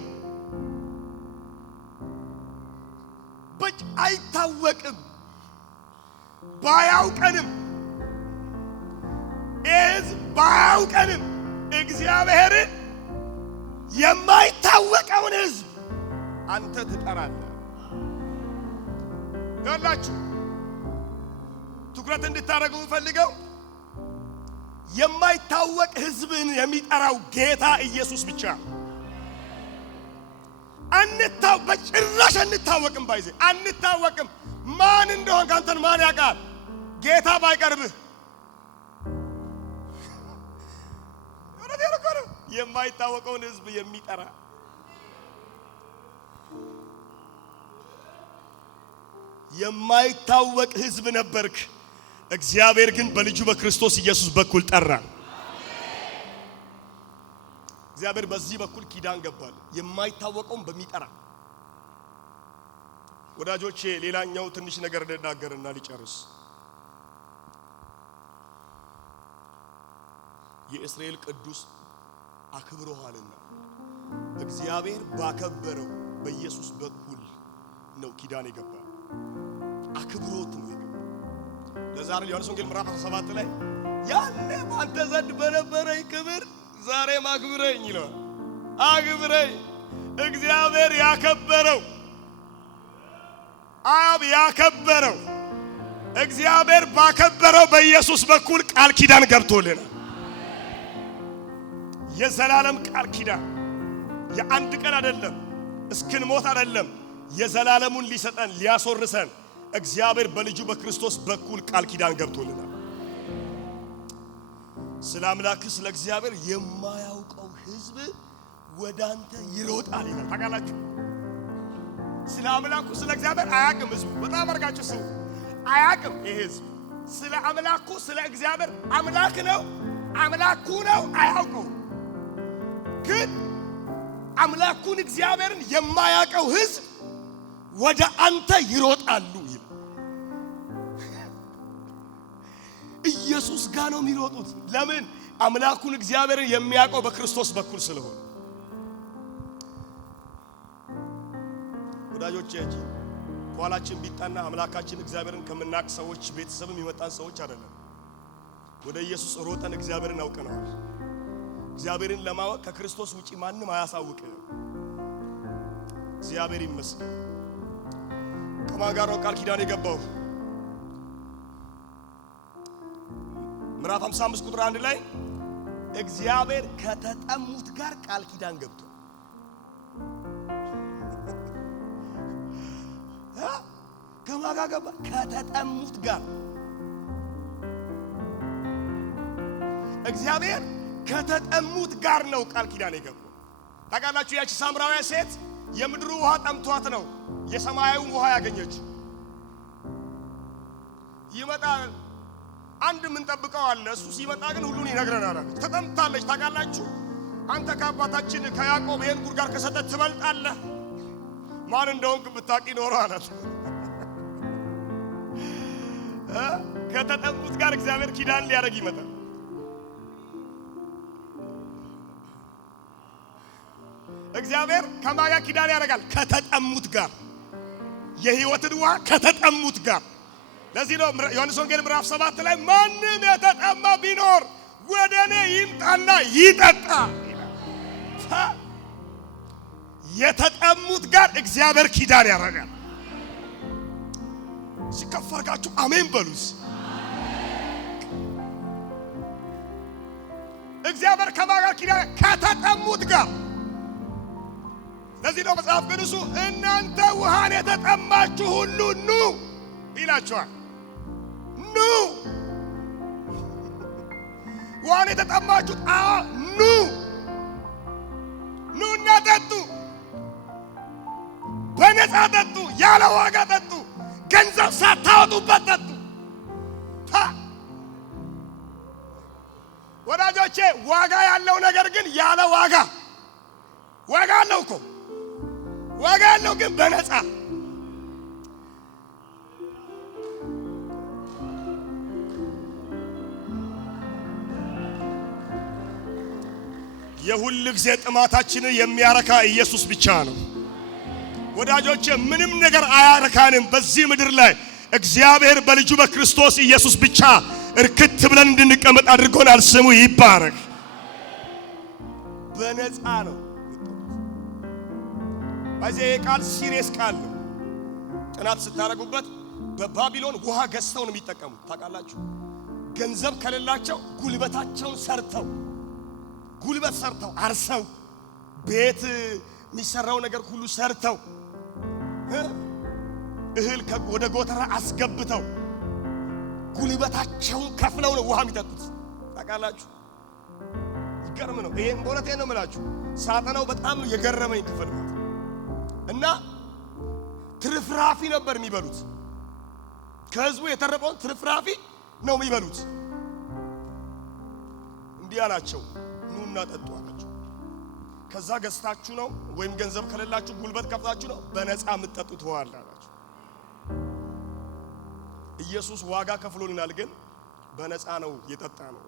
አይታወቅም፣ ባያውቀንም ባያውቀንም እግዚአብሔርን የማይታወቀውን ሕዝብ አንተ ትጠራለህ። ያላችሁ ትኩረት እንድታደርጉ ፈልገው የማይታወቅ ሕዝብን የሚጠራው ጌታ ኢየሱስ ብቻ። በጭራሽ አንታወቅም። ባይዘ አንታወቅም። ማን እንደሆን ካንተን ማን ያውቃል? ጌታ ባይቀርብህ የማይታወቀውን ሕዝብ የሚጠራ የማይታወቅ ሕዝብ ነበርክ። እግዚአብሔር ግን በልጁ በክርስቶስ ኢየሱስ በኩል ጠራ። እግዚአብሔር በዚህ በኩል ኪዳን ገባል፣ የማይታወቀውን በሚጠራ። ወዳጆቼ ሌላኛው ትንሽ ነገር ልናገርና ሊጨርስ። የእስራኤል ቅዱስ አክብሮሃልና እግዚአብሔር ባከበረው በኢየሱስ በኩል ነው ኪዳን የገባው። አክብሮት ነው የገባው። ለዛሬ ዮሐንስ ወንጌል ምዕራፍ 17 ላይ ያኔ አንተ ዘንድ በነበረኝ ክብር ዛሬም አክብረኝ ይላል። አክብረኝ። እግዚአብሔር ያከበረው፣ አብ ያከበረው፣ እግዚአብሔር ባከበረው በኢየሱስ በኩል ቃል ኪዳን ገብቶልናል። የዘላለም ቃል ኪዳን የአንድ ቀን አይደለም፣ እስክንሞት አይደለም። የዘላለሙን ሊሰጠን ሊያስወርሰን እግዚአብሔር በልጁ በክርስቶስ በኩል ቃል ኪዳን ገብቶልናል። ስለ አምላክ ስለ እግዚአብሔር የማያውቀው ሕዝብ ወዳንተ ይሮጣል ይላል። ታውቃላችሁ፣ ስለ አምላኩ ስለ እግዚአብሔር አያውቅም ሕዝቡ። በጣም አርጋችሁ ሰው አያውቅም። ይሄ ሕዝብ ስለ አምላኩ ስለ እግዚአብሔር አምላክ ነው አምላኩ ነው አያውቀው። ግን አምላኩን እግዚአብሔርን የማያውቀው ሕዝብ ወደ አንተ ይሮጣሉ ይላል። ኢየሱስ ጋር ነው የሚሮጡት። ለምን? አምላኩን እግዚአብሔርን የሚያውቀው በክርስቶስ በኩል ስለሆነ ወዳጆቼ ኋላችን ቢጣና አምላካችን እግዚአብሔርን ከምናቅ ሰዎች ቤተሰብም ይመጣን ሰዎች አይደለም። ወደ ኢየሱስ ሮጠን እግዚአብሔርን አውቀናል። እግዚአብሔርን ለማወቅ ከክርስቶስ ውጪ ማንም አያሳውቅም። እግዚአብሔር ይመስገን። ከማን ጋር ነው ቃል ኪዳን የገባው? ምዕራፍ 55 ቁጥር 1 ላይ እግዚአብሔር ከተጠሙት ጋር ቃል ኪዳን ገብቶ ከማን ጋር ገባ? ከተጠሙት ጋር። እግዚአብሔር ከተጠሙት ጋር ነው ቃል ኪዳን የገባው። ታውቃላችሁ ያቺ ሳምራዊያ ሴት የምድሩ ውሃ ጠምቷት ነው የሰማያዊውን ውሃ ያገኘች። ይመጣል አንድ ምን ጠብቀው አለ፣ እሱ ሲመጣ ግን ሁሉን ይነግረናል አለች። ተጠምታለች። ታውቃላችሁ አንተ ከአባታችን ከያዕቆብ ይሄን ጉድጓድ ከሰጠህ ትበልጣለህ፣ ማን እንደሆንክ ብታውቂ ኖሮ አላት። ከተጠሙት ጋር እግዚአብሔር ኪዳን ሊያደርግ ይመጣል። እግዚአብሔር ከማን ጋር ኪዳን ያደርጋል? ከተጠሙት ጋር። የሕይወትን ውሃ ከተጠሙት ጋር። ለዚህ ነው ዮሐንስ ወንጌል ምዕራፍ 7 ላይ ማንም የተጠማ ቢኖር ወደ እኔ ይምጣና ይጠጣ ይላል። የተጠሙት ጋር እግዚአብሔር ኪዳን ያደርጋል። ሲከፈርጋችሁ አሜን በሉስ። እግዚአብሔር ከማን ጋር ኪዳን? ከተጠሙት ጋር። ለዚህ ነው መጽሐፍ ቅዱሱ እናንተ ውሃን የተጠማችሁ ሁሉ ኑ ይላችኋል። ኑ ውሃን የተጠማችሁ ኑ ኑና ጠጡ። በነፃ ጠጡ፣ ያለ ዋጋ ጠጡ፣ ገንዘብ ሳታወጡበት ጠጡ። ወዳጆቼ ዋጋ ያለው ነገር ግን ያለ ዋጋ ዋጋ አለው እኮ ዋጋ ያለው ግን በነፃ የሁሉ ጊዜ ጥማታችንን የሚያረካ ኢየሱስ ብቻ ነው። ወዳጆቼ ምንም ነገር አያረካንም በዚህ ምድር ላይ እግዚአብሔር በልጁ በክርስቶስ ኢየሱስ ብቻ እርክት ብለን እንድንቀመጥ አድርጎናል። ስሙ ይባረክ። በነፃ ነው። በዚህ ቃል ሲሪየስ ቃል ነው። ጥናት ስታረጉበት በባቢሎን ውሃ ገዝተው ነው የሚጠቀሙት። ታውቃላችሁ ገንዘብ ከሌላቸው ጉልበታቸውን ሰርተው ጉልበት ሰርተው አርሰው ቤት የሚሰራው ነገር ሁሉ ሰርተው እህል ወደ ጎተራ አስገብተው ጉልበታቸውን ከፍለው ነው ውሃ የሚጠጡት። ታውቃላችሁ ይገርም ነው። ይሄን በእውነቴን ነው የምላችሁ። ሳጠናው በጣም ነው የገረመኝ ክፍል ነው። እና ትርፍራፊ ነበር የሚበሉት። ከህዝቡ የተረፈውን ትርፍራፊ ነው የሚበሉት። እንዲህ አላቸው ኑና ጠጡ አላቸው። ከዛ ገዝታችሁ ነው ወይም ገንዘብ ከሌላችሁ ጉልበት ከፍታችሁ ነው በነፃ የምትጠጡት ውሃ አላቸው። ኢየሱስ ዋጋ ከፍሎልናል፣ ግን በነፃ ነው የጠጣ ነው።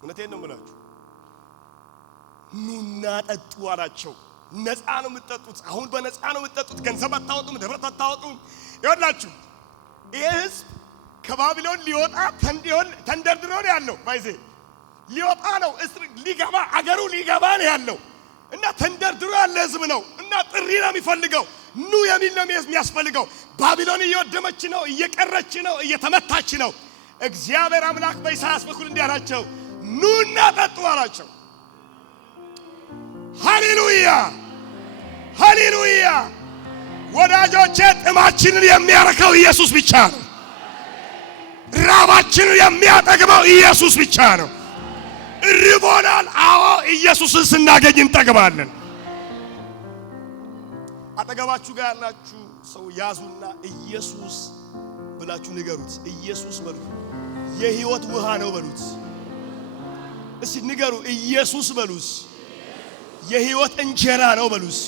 እውነቴን ነው የምላችሁ። ኑና ጠጡ አላቸው። ነፃ ነው የምትጠጡት። አሁን በነፃ ነው የምትጠጡት። ገንዘብ አታወጡም፣ ንብረት አታወጡም። ይኸውላችሁ ይሄ ህዝብ ከባቢሎን ሊወጣ ተንደርድሮ ነው ያለው። ባይዜ ሊወጣ ነው ሊገባ አገሩ ሊገባ ነው ያለው እና ተንደርድሮ ያለ ህዝብ ነው እና ጥሪ ነው የሚፈልገው። ኑ የሚል ነው የሚያስፈልገው። ባቢሎን እየወደመች ነው፣ እየቀረች ነው፣ እየተመታች ነው። እግዚአብሔር አምላክ በኢሳይያስ በኩል እንዲህ አላቸው፣ ኑና ጠጡ አላቸው። ሃሌሉያ ሃሌሉያ። ወዳጆቼ ጥማችንን የሚያረካው ኢየሱስ ብቻ ነው። ራባችንን የሚያጠግበው ኢየሱስ ብቻ ነው። ርቦናል። አዎ ኢየሱስን ስናገኝ እንጠግባለን። አጠገባችሁ ጋር ያላችሁ ሰው ያዙና ኢየሱስ ብላችሁ ንገሩት። ኢየሱስ በሉት። የህይወት ውሃ ነው በሉት። እስቲ ንገሩ። ኢየሱስ በሉት። የህይወት እንጀራ ነው በሉት።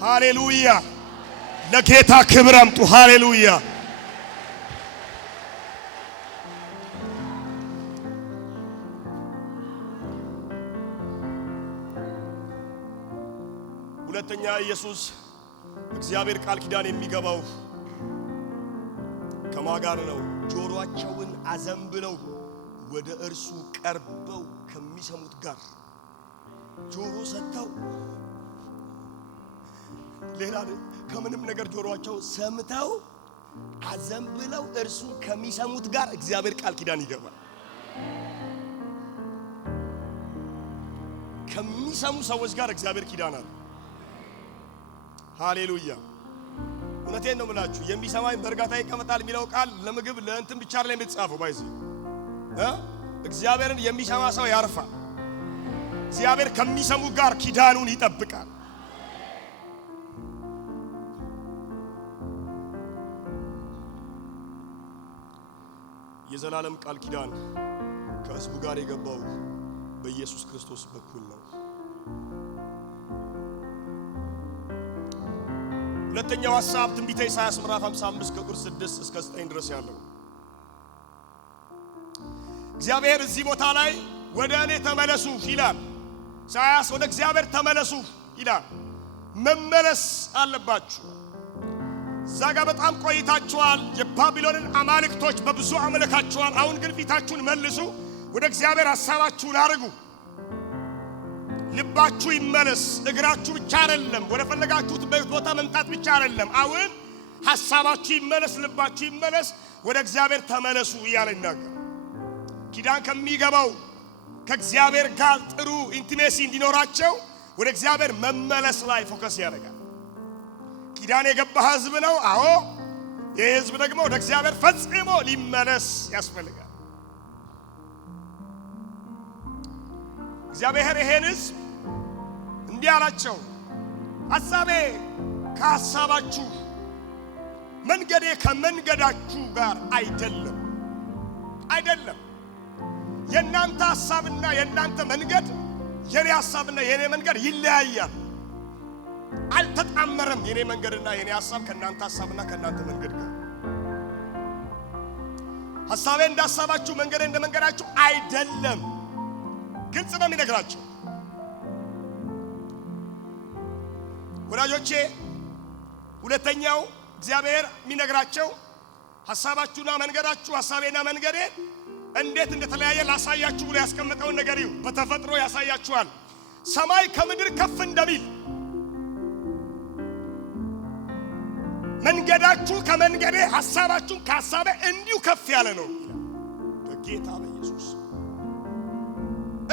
ሃሌሉያ። ለጌታ ክብር አምጡ። ሃሌሉያ። ሁለተኛ ኢየሱስ እግዚአብሔር ቃል ኪዳን የሚገባው ከማጋር ነው? ጆሮአቸውን አዘንብለው ወደ እርሱ ቀርበው ከሚሰሙት ጋር ጆሮ ሰጥተው ሌላ ከምንም ነገር ጆሮአቸው ሰምተው አዘንብለው እርሱ ከሚሰሙት ጋር እግዚአብሔር ቃል ኪዳን ይገባል። ከሚሰሙ ሰዎች ጋር እግዚአብሔር ኪዳን አለ። ሃሌሉያ። እውነቴን ነው የምላችሁ። የሚሰማኝ በእርጋታ ይቀመጣል የሚለው ቃል ለምግብ ለእንትን ብቻ አይደለም የተጻፈው። ባይዚ እግዚአብሔርን የሚሰማ ሰው ያርፋል። እግዚአብሔር ከሚሰሙ ጋር ኪዳኑን ይጠብቃል። የዘላለም ቃል ኪዳን ከሕዝቡ ጋር የገባው በኢየሱስ ክርስቶስ በኩል ነው። ሁለተኛው ሐሳብ ትንቢተ ኢሳይያስ ምዕራፍ 55 ከቁጥር 6 እስከ 9 ድረስ ያለው እግዚአብሔር እዚህ ቦታ ላይ ወደ እኔ ተመለሱ ይላል። ኢሳይያስ ወደ እግዚአብሔር ተመለሱ ይላል። መመለስ አለባችሁ። ዛጋ በጣም ቆይታችኋል። የባቢሎንን አማልክቶች በብዙ አመለካችኋል። አሁን ግን ፊታችሁን መልሱ፣ ወደ እግዚአብሔር ሐሳባችሁን አርጉ። ልባችሁ ይመለስ። እግራችሁ ብቻ አይደለም ወደ ፈለጋችሁት ቦታ መምጣት ብቻ አይደለም። አሁን ሐሳባችሁ ይመለስ፣ ልባችሁ ይመለስ፣ ወደ እግዚአብሔር ተመለሱ እያለ ይናገር። ኪዳን ከሚገባው ከእግዚአብሔር ጋር ጥሩ ኢንቲሜሲ እንዲኖራቸው ወደ እግዚአብሔር መመለስ ላይ ፎከስ ያደርጋል። ኪዳን የገባ ሕዝብ ነው። አዎ ይህ ሕዝብ ደግሞ ወደ እግዚአብሔር ፈጽሞ ሊመለስ ያስፈልጋል። እግዚአብሔር ይሄን ሕዝብ እንዲህ አላቸው፣ ሐሳቤ ከሐሳባችሁ መንገዴ ከመንገዳችሁ ጋር አይደለም። የእናንተ ሐሳብና የእናንተ መንገድ የኔ ሐሳብና የኔ መንገድ ይለያያል። አልተጣመረም። የኔ መንገድና የኔ ሐሳብ ከእናንተ ሐሳብና ከእናንተ መንገድ ጋር ሐሳቤ እንደ ሐሳባችሁ መንገዴ እንደ መንገዳችሁ አይደለም። ግልጽ ነው የሚነግራቸው። ወዳጆቼ ሁለተኛው እግዚአብሔር የሚነግራቸው ሐሳባችሁና መንገዳችሁ ሐሳቤና መንገዴ እንዴት እንደተለያየ ላሳያችሁ ብሎ ያስቀመጠውን ነገር ይሁ በተፈጥሮ ያሳያችኋል። ሰማይ ከምድር ከፍ እንደሚል መንገዳችሁ ከመንገዴ ሐሳባችሁ ከሐሳቤ እንዲሁ ከፍ ያለ ነው በጌታ በኢየሱስ።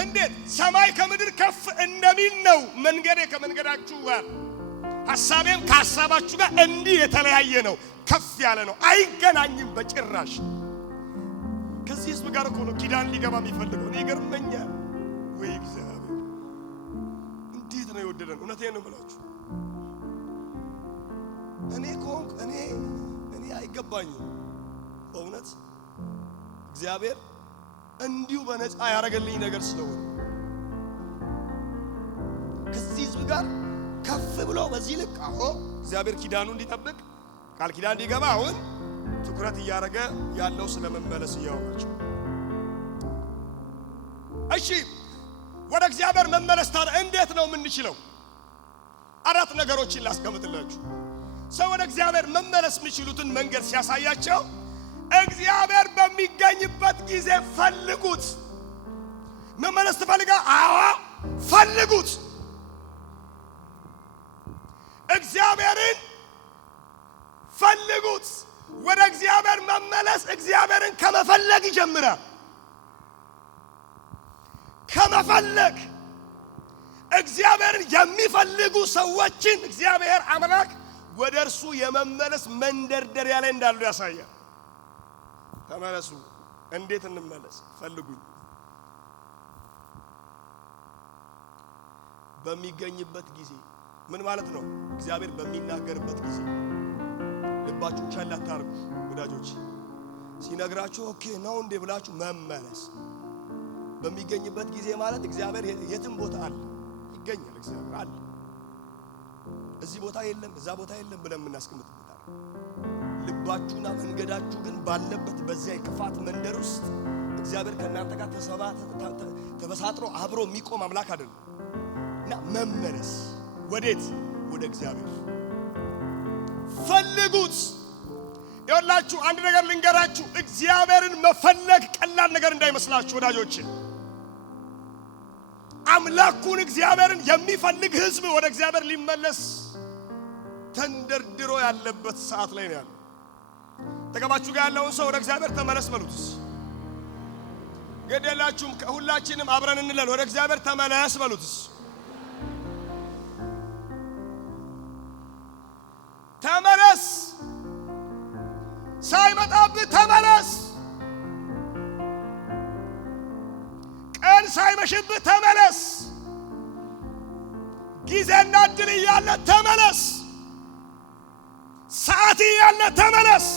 እንዴት ሰማይ ከምድር ከፍ እንደሚል ነው መንገዴ ከመንገዳችሁ ጋር ሐሳቤም ከሐሳባችሁ ጋር እንዲህ የተለያየ ነው፣ ከፍ ያለ ነው፣ አይገናኝም በጭራሽ። ከዚህ ሕዝብ ጋር እኮ ነው ኪዳን ሊገባ የሚፈልገው። እኔ ይገርመኛል። ወይ እግዚአብሔር እንዴት ነው የወደደን! እውነቴን ነው የምላችሁ። እኔ አይገባኝም በእውነት እግዚአብሔር እንዲሁ በነፃ ያደረገልኝ ነገር ስለሆነ ከዚህ ሕዝብ ጋር ከፍ ብሎ በዚህ ልክ እግዚአብሔር ኪዳኑ እንዲጠብቅ ቃል ኪዳን እንዲገባ አሁን ትኩረት እያደረገ ያለው ስለመመለስ እያወራቸው። እሺ ወደ እግዚአብሔር መመለስ ታዲያ እንዴት ነው የምንችለው? አራት ነገሮችን ላስቀምጥላችሁ። ሰው ወደ እግዚአብሔር መመለስ የሚችሉትን መንገድ ሲያሳያቸው እግዚአብሔር በሚገኝበት ጊዜ ፈልጉት። መመለስ ትፈልጋ? አዎ ፈልጉት። እግዚአብሔርን ፈልጉት። ወደ እግዚአብሔር መመለስ እግዚአብሔርን ከመፈለግ ይጀምራል። ከመፈለግ እግዚአብሔርን የሚፈልጉ ሰዎችን እግዚአብሔር አምላክ ወደ እርሱ የመመለስ መንደርደሪያ ላይ እንዳሉ ያሳያል። ተመለሱ። እንዴት እንመለስ? ፈልጉኝ። በሚገኝበት ጊዜ ምን ማለት ነው? እግዚአብሔር በሚናገርበት ጊዜ ልባችሁ ቸል አታርጉ ወዳጆች። ሲነግራችሁ ኦኬ ነው እንዴ ብላችሁ መመለስ። በሚገኝበት ጊዜ ማለት እግዚአብሔር የትም ቦታ አለ፣ ይገኛል። እግዚአብሔር አለ። እዚህ ቦታ የለም እዛ ቦታ የለም ብለን የምናስቀምጥበት ልባችሁና መንገዳችሁ ግን ባለበት በዚያ የክፋት መንደር ውስጥ እግዚአብሔር ከእናንተ ጋር ተበሳጥሮ አብሮ የሚቆም አምላክ አይደለም። እና መመለስ ወዴት? ወደ እግዚአብሔር ፈልጉት። ይኸውላችሁ አንድ ነገር ልንገራችሁ፣ እግዚአብሔርን መፈለግ ቀላል ነገር እንዳይመስላችሁ ወዳጆቼ። አምላኩን እግዚአብሔርን የሚፈልግ ሕዝብ ወደ እግዚአብሔር ሊመለስ ተንደርድሮ ያለበት ሰዓት ላይ ነው ያለው። ተገባችሁ ጋር ያለውን ሰው ወደ እግዚአብሔር ተመለስ በሉት። ገደላችሁም ሁላችንም አብረን እንለን ወደ እግዚአብሔር ተመለስ በሉት። ተመለስ፣ ሳይመጣብህ ተመለስ፣ ቀን ሳይመሽብህ ተመለስ፣ ጊዜና እድል እያለ ተመለስ፣ ሰዓት እያለ ተመለስ፣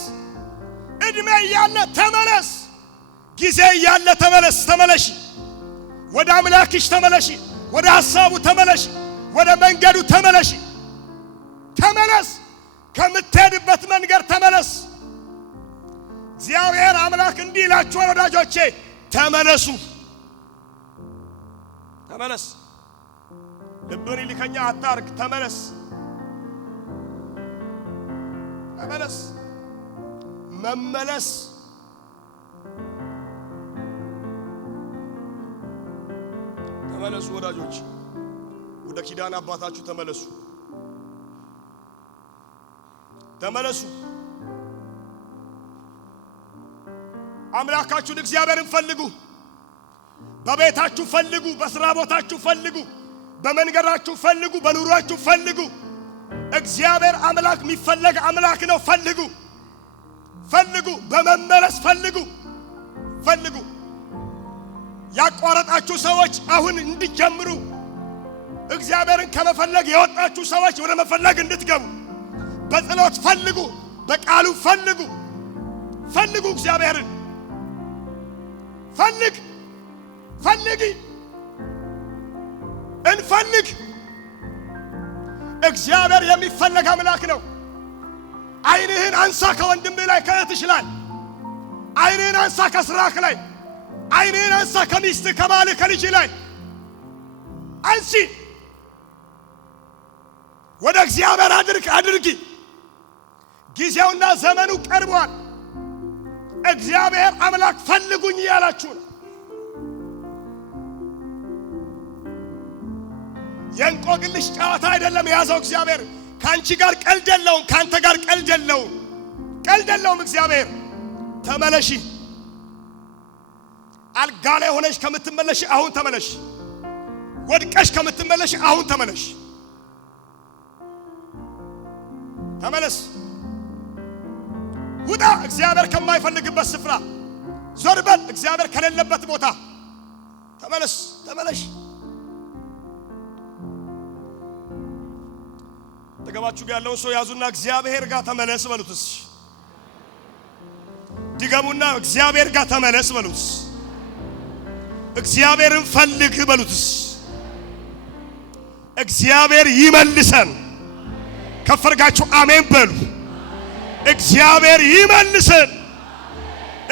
እድሜ እያለ ተመለስ፣ ጊዜ እያለ ተመለስ። ተመለሽ፣ ወደ አምላክሽ ተመለሽ፣ ወደ ሐሳቡ ተመለሽ፣ ወደ መንገዱ ተመለሽ። ተመለስ፣ ከምትሄድበት መንገድ ተመለስ። እግዚአብሔር አምላክ እንዲህ ይላችኋል ወዳጆቼ፣ ተመለሱ። ተመለስ፣ ልብን ይልከኛ አታርግ። ተመለስ፣ ተመለስ፣ መመለስ ተመለሱ ወዳጆች፣ ወደ ኪዳን አባታችሁ ተመለሱ። ተመለሱ፣ አምላካችሁን እግዚአብሔርን ፈልጉ። በቤታችሁ ፈልጉ፣ በስራ ቦታችሁ ፈልጉ፣ በመንገዳችሁ ፈልጉ፣ በኑሯችሁ ፈልጉ። እግዚአብሔር አምላክ የሚፈለግ አምላክ ነው። ፈልጉ፣ ፈልጉ፣ በመመለስ ፈልጉ፣ ፈልጉ። ያቋረጣችሁ ሰዎች አሁን እንድትጀምሩ፣ እግዚአብሔርን ከመፈለግ የወጣችሁ ሰዎች ወደ መፈለግ እንድትገቡ፣ በጸሎት ፈልጉ፣ በቃሉ ፈልጉ። ፈልጉ፣ እግዚአብሔርን ፈልግ፣ ፈልጊ፣ እንፈልግ። እግዚአብሔር የሚፈለግ አምላክ ነው። ዓይንህን አንሳ ከወንድምህ ላይ ከእህትሽ ላይ። ዓይንህን አንሳ ከስራክ ላይ። ዓይንህን አንሳ ከሚስትህ ከባልህ ከልጅ ላይ አንቺ። ወደ እግዚአብሔር አድርጊ። ጊዜውና ዘመኑ ቀርቧል። እግዚአብሔር አምላክ ፈልጉኝ እያላችሁ ነው። የእንቆቅልሽ ጨዋታ አይደለም የያዘው እግዚአብሔር። ካንቺ ጋር ቀልድ የለውም፣ ካንተ ጋር ቀልድ የለውም፣ ቀልድ የለውም። እግዚአብሔር ተመለሺ። አልጋ ላይ ሆነሽ ከምትመለሽ አሁን ተመለሽ። ወድቀሽ ከምትመለሽ አሁን ተመለሽ። ተመለስ፣ ውጣ እግዚአብሔር ከማይፈልግበት ስፍራ። ዞር በል እግዚአብሔር ከሌለበት ቦታ። ተመለስ፣ ተመለሽ። ተገባችሁ ያለውን ሰው ያዙና እግዚአብሔር ጋር ተመለስ በሉትስ። ድገሙና እግዚአብሔር ጋር ተመለስ በሉትስ። እግዚአብሔርን ፈልግ በሉትስ። እግዚአብሔር ይመልሰን። ከፈርጋችሁ አሜን በሉ። እግዚአብሔር ይመልሰን።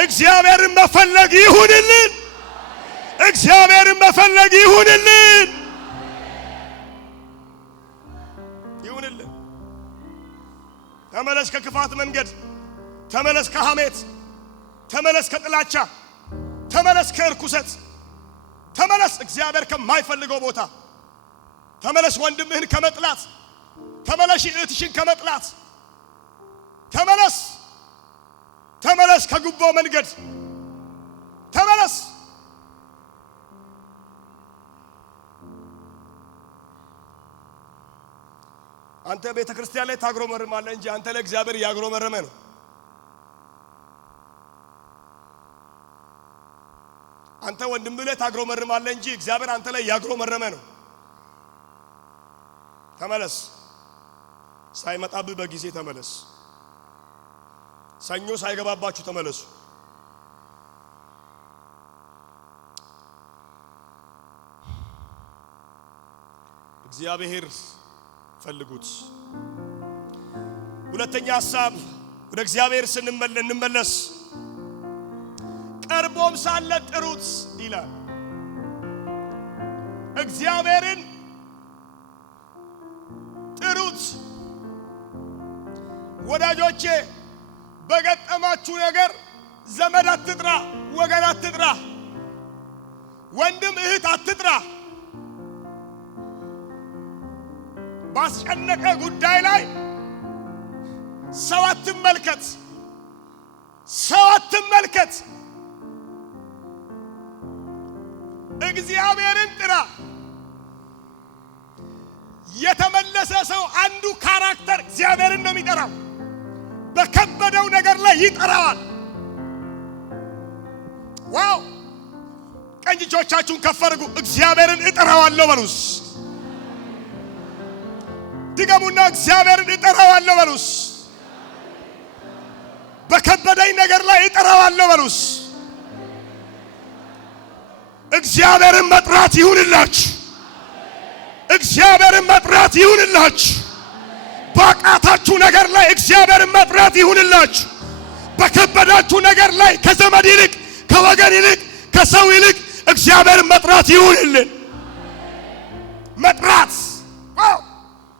እግዚአብሔርን መፈለግ ይሁንልን። እግዚአብሔርን መፈለግ ይሁንልን። ይሁንልን። ተመለስ ከክፋት መንገድ፣ ተመለስ ከሐሜት፣ ተመለስ ከጥላቻ፣ ተመለስ ከርኩሰት፣ ተመለስ እግዚአብሔር ከማይፈልገው ቦታ። ተመለስ ወንድምህን ከመጥላት፣ ተመለስ እህትሽን ከመጥላት፣ ተመለስ፣ ተመለስ ከጉቦ መንገድ፣ ተመለስ። አንተ ቤተ ክርስቲያን ላይ ታግሮመርማለህ እንጂ አንተ ለእግዚአብሔር ያግሮመረመ ነው። አንተ ወንድምህ ላይ ታግሮመርማለህ እንጂ እግዚአብሔር አንተ ላይ ያግሮመረመ ነው። ተመለስ፣ ሳይመጣብህ በጊዜ ተመለስ። ሰኞ ሳይገባባችሁ ተመለሱ። እግዚአብሔር ፈልጉት። ሁለተኛ ሐሳብ ወደ እግዚአብሔር እንመለስ። ቀርቦም ሳለ ጥሩት ይላል። እግዚአብሔርን ጥሩት። ጥሩት። ወዳጆቼ በገጠማችሁ ነገር ዘመድ አትጥራ፣ ወገን አትጥራ፣ ወንድም እህት አትጥራ። ባስጨነቀ ጉዳይ ላይ ሰው አትመልከት፣ ሰው አትመልከት። እግዚአብሔርን ጥራ። የተመለሰ ሰው አንዱ ካራክተር እግዚአብሔርን ነው የሚጠራው። በከበደው ነገር ላይ ይጠራዋል። ዋው! ቀኝ እጆቻችሁን ከፍ አድርጉ። እግዚአብሔርን እጠራዋለሁ በሉስ። ድገሙና እግዚአብሔርን እጠራዋለሁ በሉስ። በከበደኝ ነገር ላይ እጠራዋለሁ በሉስ። እግዚአብሔርን መጥራት ይሁንላችሁ። እግዚአብሔርን መጥራት ይሁንላችሁ። ባቃታችሁ ነገር ላይ እግዚአብሔርን መጥራት ይሁንላችሁ። በከበዳችሁ ነገር ላይ ከዘመድ ይልቅ ከወገን ይልቅ ከሰው ይልቅ እግዚአብሔርን መጥራት ይሁንልን። መጥራት ዋው!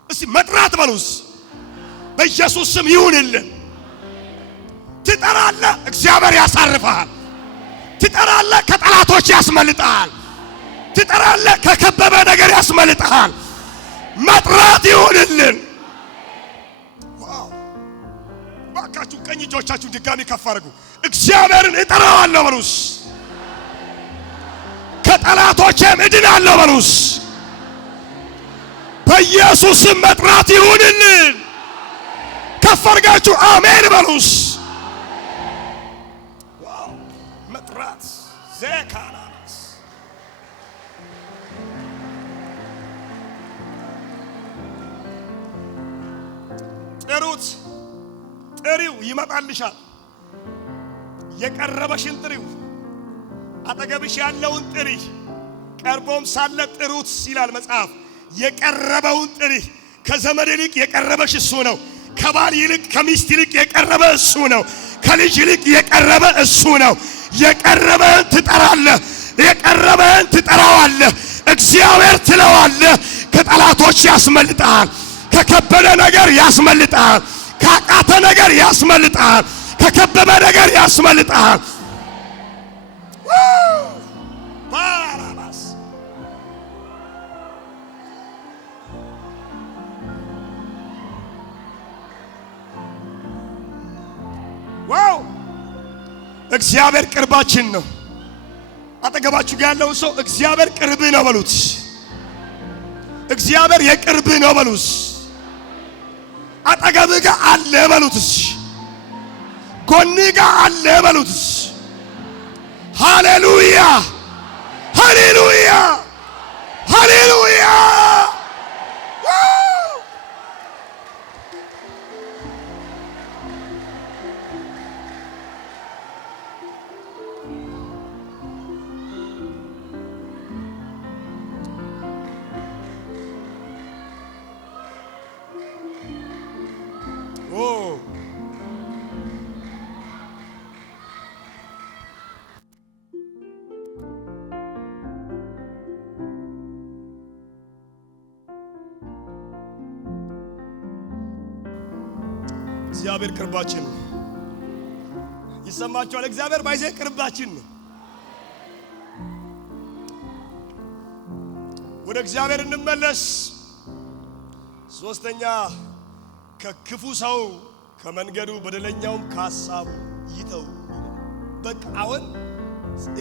እስቲ መጥራት በሉስ። በኢየሱስ ስም ይሁንልን። ትጠራለህ፣ እግዚአብሔር ያሳርፈሃል። ትጠራለህ፣ ከጠላቶች ያስመልጣል። ትጠራለህ፣ ከከበበ ነገር ያስመልጣል። መጥራት ይሁንልን። ዋው! ባካችሁ ቀኝ እጆቻችሁን ድጋሚ ከፍ አድርጉ። እግዚአብሔርን እጠራዋለሁ በሉስ። ከጠላቶቼም እድናለሁ በሉስ። በኢየሱስ ስም መጥራት ይሁንልን። ከፍ አድርጋችሁ አሜን በሉስ። ዋው! መጥራት ዘካራስ ጥሩት። ጥሪው ይመጣልሻል። የቀረበሽን ጥሪው፣ አጠገብሽ ያለውን ጥሪ። ቀርቦም ሳለ ጥሩት ይላል መጽሐፍ። የቀረበውን ጥሪ። ከዘመድ ይልቅ የቀረበሽ እሱ ነው። ከባል ይልቅ ከሚስት ይልቅ የቀረበ እሱ ነው። ከልጅ ይልቅ የቀረበ እሱ ነው። የቀረበን ትጠራለህ፣ የቀረበን ትጠራዋለህ። እግዚአብሔር ትለዋለህ። ከጠላቶች ያስመልጣል። ከከበደ ነገር ያስመልጣል። ካቃተ ነገር ያስመልጣል። ከከበበ ነገር ያስመልጣል። ባራባስ ዋው! እግዚአብሔር ቅርባችን ነው። አጠገባችሁ ጋር ያለው ሰው እግዚአብሔር ቅርብ ነው በሉት። እግዚአብሔር የቅርብ ነው በሉት። አጠገብህ ጋር አለ በሉት። ጎንህ ጋር አለ በሉት። ሃሌሉያ! ሃሌሉያ! ሃሌሉያ! እግዚአብሔር ቅርባችን ነው። ይሰማችኋል? እግዚአብሔር ባይዘ ቅርባችን ነው። ወደ እግዚአብሔር እንመለስ። ሶስተኛ ከክፉ ሰው ከመንገዱ በደለኛውም ከሐሳቡ ይተው። በቃ አሁን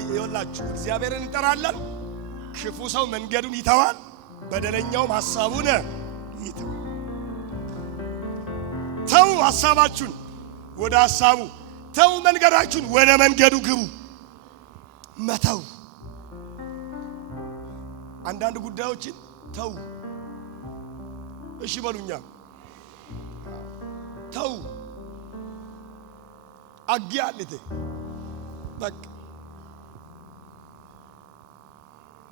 ይኸውላችሁ እግዚአብሔርን እንጠራለን። ክፉ ሰው መንገዱን ይተዋል፣ በደለኛውም ሐሳቡን ይተው። ተው ሐሳባችሁን ወደ ሐሳቡ፣ ተው መንገዳችሁን ወደ መንገዱ ግቡ። መተው አንዳንድ ጉዳዮችን ተው። እሺ በሉኛ። ተው አጊያለቴ በቃ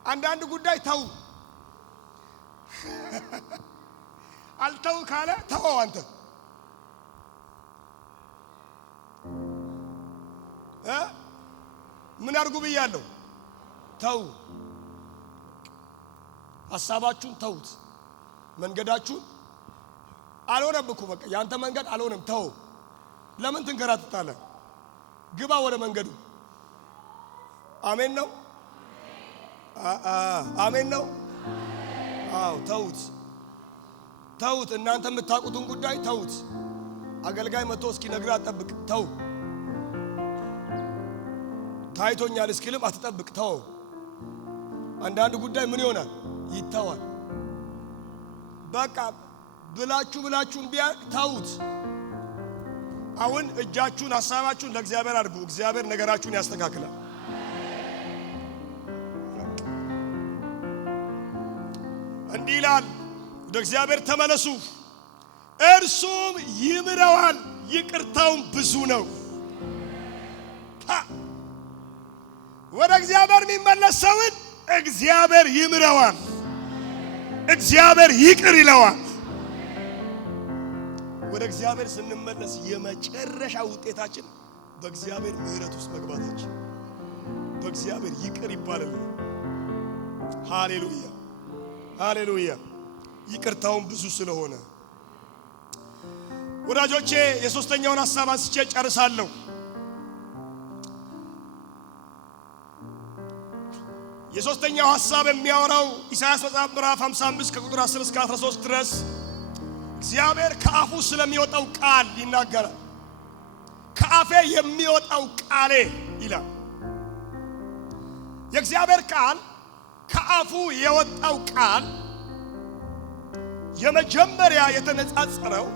አንዳንድ ጉዳይ ተው። አልተው ካለ ተው። አንተ ምን አድርጉ ብያለሁ? ተው። ሐሳባችሁን ተውት፣ መንገዳችሁን አልሆነም እኮ በቃ ያንተ መንገድ አልሆነም ተው ለምን ትንከራተታለህ ግባ ወደ መንገዱ አሜን ነው አሜን ነው አው ተውት እናንተ የምታውቁትን ጉዳይ ተውት አገልጋይ መጥቶ እስኪ ነግራ አትጠብቅ ተው ታይቶኛል እስኪልም አትጠብቅ ተው አንዳንድ ጉዳይ ምን ይሆናል ይተዋል በቃ ብላችሁን ቢያ ተውት አሁን እጃችሁን ሐሳባችሁን ለእግዚአብሔር አድርጉ እግዚአብሔር ነገራችሁን ያስተካክላል እንዲህ ይላል ወደ እግዚአብሔር ተመለሱ እርሱም ይምረዋል ይቅርታውም ብዙ ነው ወደ እግዚአብሔር የሚመለስ ሰውን እግዚአብሔር ይምረዋል እግዚአብሔር ይቅር ይለዋል ወደ እግዚአብሔር ስንመለስ የመጨረሻ ውጤታችን በእግዚአብሔር ምህረት ውስጥ መግባታችን በእግዚአብሔር ይቅር ይባላል ሃሌሉያ ሃሌሉያ ይቅርታውን ብዙ ስለሆነ ወዳጆቼ የሶስተኛውን ሐሳብ አንስቼ ጨርሳለሁ የሶስተኛው ሐሳብ የሚያወራው ኢሳይያስ መጽሐፍ ምዕራፍ 55 ከቁጥር 10 እስከ 13 ድረስ እግዚአብሔር ከአፉ ስለሚወጣው ቃል ይናገራል ከአፌ የሚወጣው ቃሌ ይላል የእግዚአብሔር ቃል ከአፉ የወጣው ቃል የመጀመሪያ የተነጻጸረው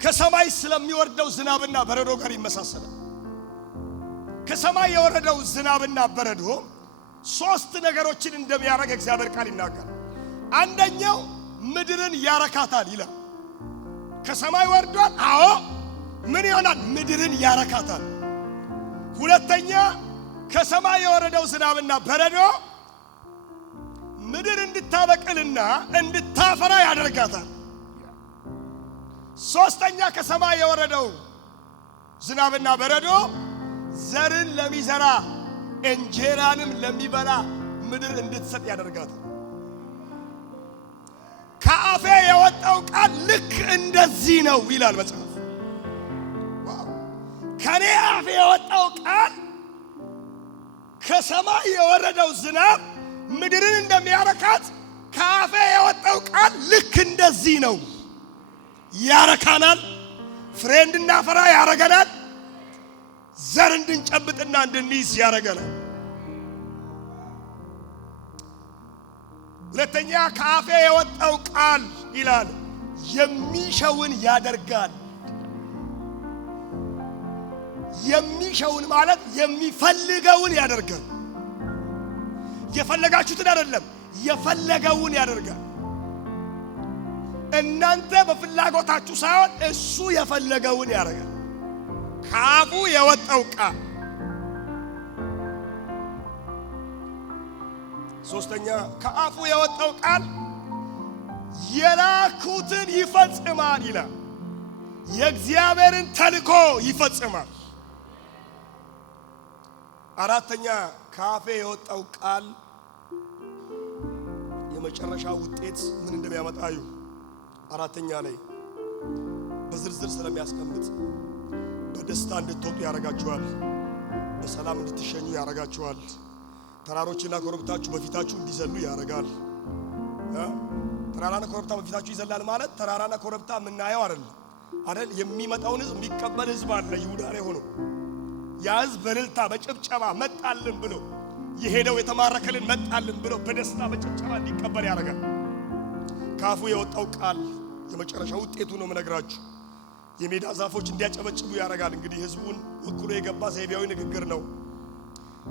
ከሰማይ ስለሚወርደው ዝናብና በረዶ ጋር ይመሳሰላል ከሰማይ የወረደው ዝናብና በረዶ ሶስት ነገሮችን እንደሚያረግ እግዚአብሔር ቃል ይናገራል አንደኛው ምድርን ያረካታል ይላል ከሰማይ ወርዷል አዎ ምን ይሆናል ምድርን ያረካታል ሁለተኛ ከሰማይ የወረደው ዝናብና በረዶ ምድር እንድታበቅልና እንድታፈራ ያደርጋታል ሶስተኛ ከሰማይ የወረደው ዝናብና በረዶ ዘርን ለሚዘራ እንጀራንም ለሚበላ ምድር እንድትሰጥ ያደርጋታል ከአፌ የወጣው ቃል ልክ እንደዚህ ነው ይላል መጽሐፍ ከኔ አፌ የወጣው ቃል ከሰማይ የወረደው ዝናብ ምድርን እንደሚያረካት ከአፌ የወጣው ቃል ልክ እንደዚህ ነው ያረካናል ፍሬ እንድናፈራ ያረጋናል ዘር እንድንጨብጥና እንድንይዝ ያረጋናል ሁለተኛ ከአፌ የወጣው ቃል ይላል የሚሸውን ያደርጋል የሚሸውን ማለት የሚፈልገውን ያደርጋል የፈለጋችሁትን አይደለም የፈለገውን ያደርጋል እናንተ በፍላጎታችሁ ሳይሆን እሱ የፈለገውን ያደርጋል ከአፉ የወጣው ቃል ሶስተኛ ከአፉ የወጣው ቃል የላኩትን ይፈጽማል ይላል የእግዚአብሔርን ተልእኮ ይፈጽማል አራተኛ ከአፌ የወጣው ቃል የመጨረሻ ውጤት ምን እንደሚያመጣዩ አራተኛ ላይ በዝርዝር ስለሚያስቀምጥ በደስታ እንድትወጡ ያረጋችኋል በሰላም እንድትሸኙ ያረጋችኋል ተራሮችና ኮረብታችሁ በፊታችሁ እንዲዘሉ ያረጋል ተራራና ኮረብታ በፊታችሁ ይዘላል ማለት ተራራና ኮረብታ የምናየው አይደል የሚመጣውን ህዝብ የሚቀበል ህዝብ አለ ይሁዳ ላይ ሆኖ ያ ህዝብ በእልልታ በጭብጨባ መጣልን ብሎ የሄደው የተማረከልን መጣልን ብሎ በደስታ በጭብጨባ እንዲቀበል ያረጋል ካፉ የወጣው ቃል የመጨረሻ ውጤቱ ነው መነግራችሁ የሜዳ ዛፎች እንዲያጨበጭቡ ያረጋል እንግዲህ ህዝቡን ወክሎ የገባ ዘይቤያዊ ንግግር ነው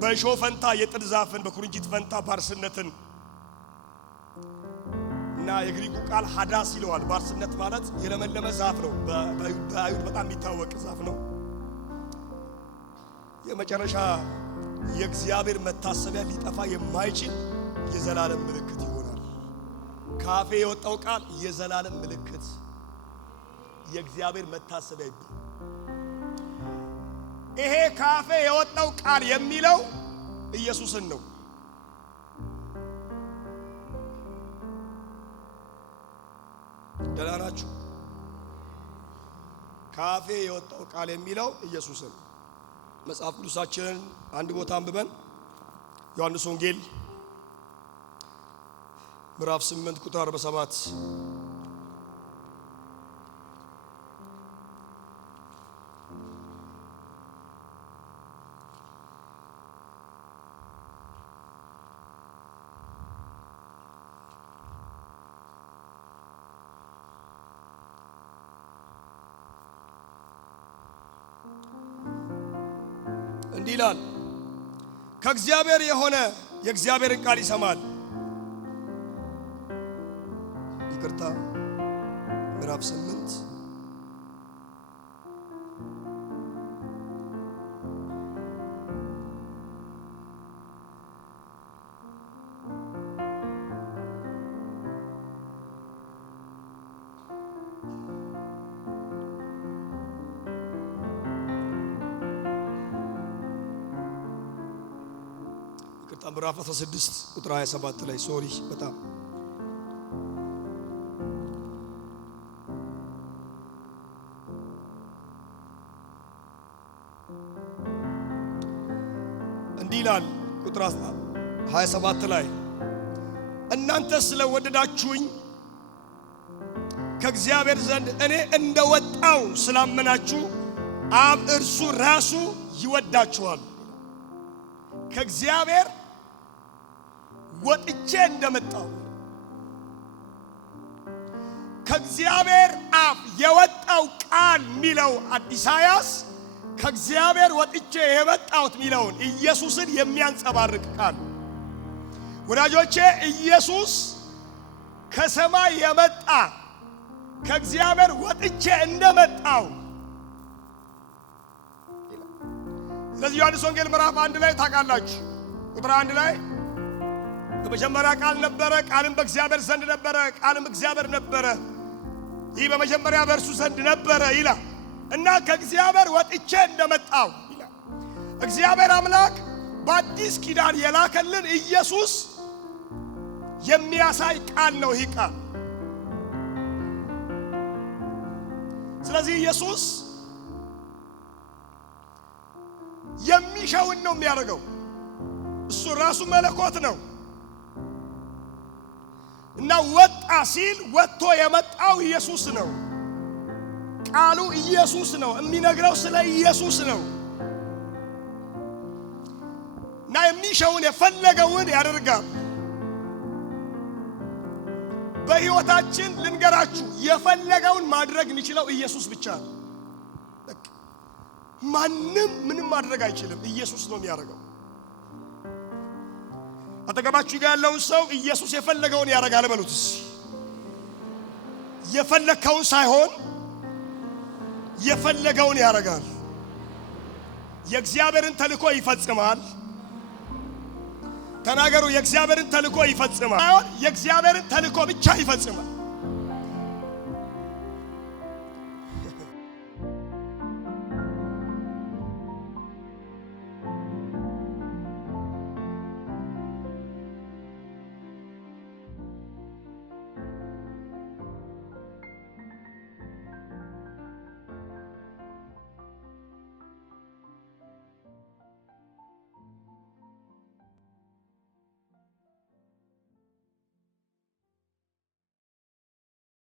በእሾህ ፈንታ የጥድ ዛፍን በኩርንችት ፈንታ ባርስነትን እና የግሪኩ ቃል ሐዳስ ይለዋል ባርስነት ማለት የለመለመ ዛፍ ነው በአይሁድ በጣም የሚታወቅ ዛፍ ነው የመጨረሻ የእግዚአብሔር መታሰቢያ ሊጠፋ የማይችል የዘላለም ምልክት ይሆናል ካፌ የወጣው ቃል የዘላለም ምልክት የእግዚአብሔር መታሰቢያ ይባላል ይሄ ካፌ የወጣው ቃል የሚለው ኢየሱስን ነው ደህና ናችሁ? ካፌ የወጣው ቃል የሚለው ኢየሱስን መጽሐፍ ቅዱሳችንን አንድ ቦታ አንብበን ዮሐንስ ወንጌል ምዕራፍ 8 ቁጥር 47 እንዲህ ይላል፣ ከእግዚአብሔር የሆነ የእግዚአብሔርን ቃል ይሰማል። ይቅርታ ምዕራፍ 8 ምዕራፍ 16 ቁጥር 27 ላይ ሶሪ በጣም እንዲህ ይላል ቁጥር 27 ላይ እናንተ ስለወደዳችሁኝ ከእግዚአብሔር ዘንድ እኔ እንደወጣው ስላመናችሁ አብ እርሱ ራሱ ይወዳችኋል። ከእግዚአብሔር ወጥቼ እንደመጣው ከእግዚአብሔር አፍ የወጣው ቃል ሚለው ኢሳይያስ ከእግዚአብሔር ወጥቼ የመጣሁት ሚለውን ኢየሱስን የሚያንጸባርቅ ቃል። ወዳጆቼ ኢየሱስ ከሰማይ የመጣ ከእግዚአብሔር ወጥቼ እንደመጣው። ስለዚህ ዮሐንስ ወንጌል ምዕራፍ 1 ላይ ታውቃላችሁ ቁጥር 1 ላይ በመጀመሪያ ቃል ነበረ፣ ቃልም በእግዚአብሔር ዘንድ ነበረ፣ ቃልም እግዚአብሔር ነበረ፣ ይህ በመጀመሪያ በእርሱ ዘንድ ነበረ ይላል እና ከእግዚአብሔር ወጥቼ እንደመጣው ይላል። እግዚአብሔር አምላክ በአዲስ ኪዳን የላከልን ኢየሱስ የሚያሳይ ቃል ነው ይህ ቃል። ስለዚህ ኢየሱስ የሚሻውን ነው የሚያደርገው። እሱ ራሱ መለኮት ነው እና ወጣ ሲል ወጥቶ የመጣው ኢየሱስ ነው። ቃሉ ኢየሱስ ነው፣ የሚነግረው ስለ ኢየሱስ ነው እና የሚሻውን የፈለገውን ያደርጋል። በሕይወታችን ልንገራችሁ የፈለገውን ማድረግ የሚችለው ኢየሱስ ብቻ ነው። ማንም ምንም ማድረግ አይችልም፣ ኢየሱስ ነው የሚያደርገው። አጠገባችሁ ያለውን ሰው ኢየሱስ የፈለገውን ያደርጋል በሉት። የፈለከውን ሳይሆን የፈለገውን ያደርጋል። የእግዚአብሔርን ተልእኮ ይፈጽማል። ተናገሩ፣ የእግዚአብሔርን ተልእኮ ይፈጽማል። የእግዚአብሔርን ተልእኮ ብቻ ይፈጽማል።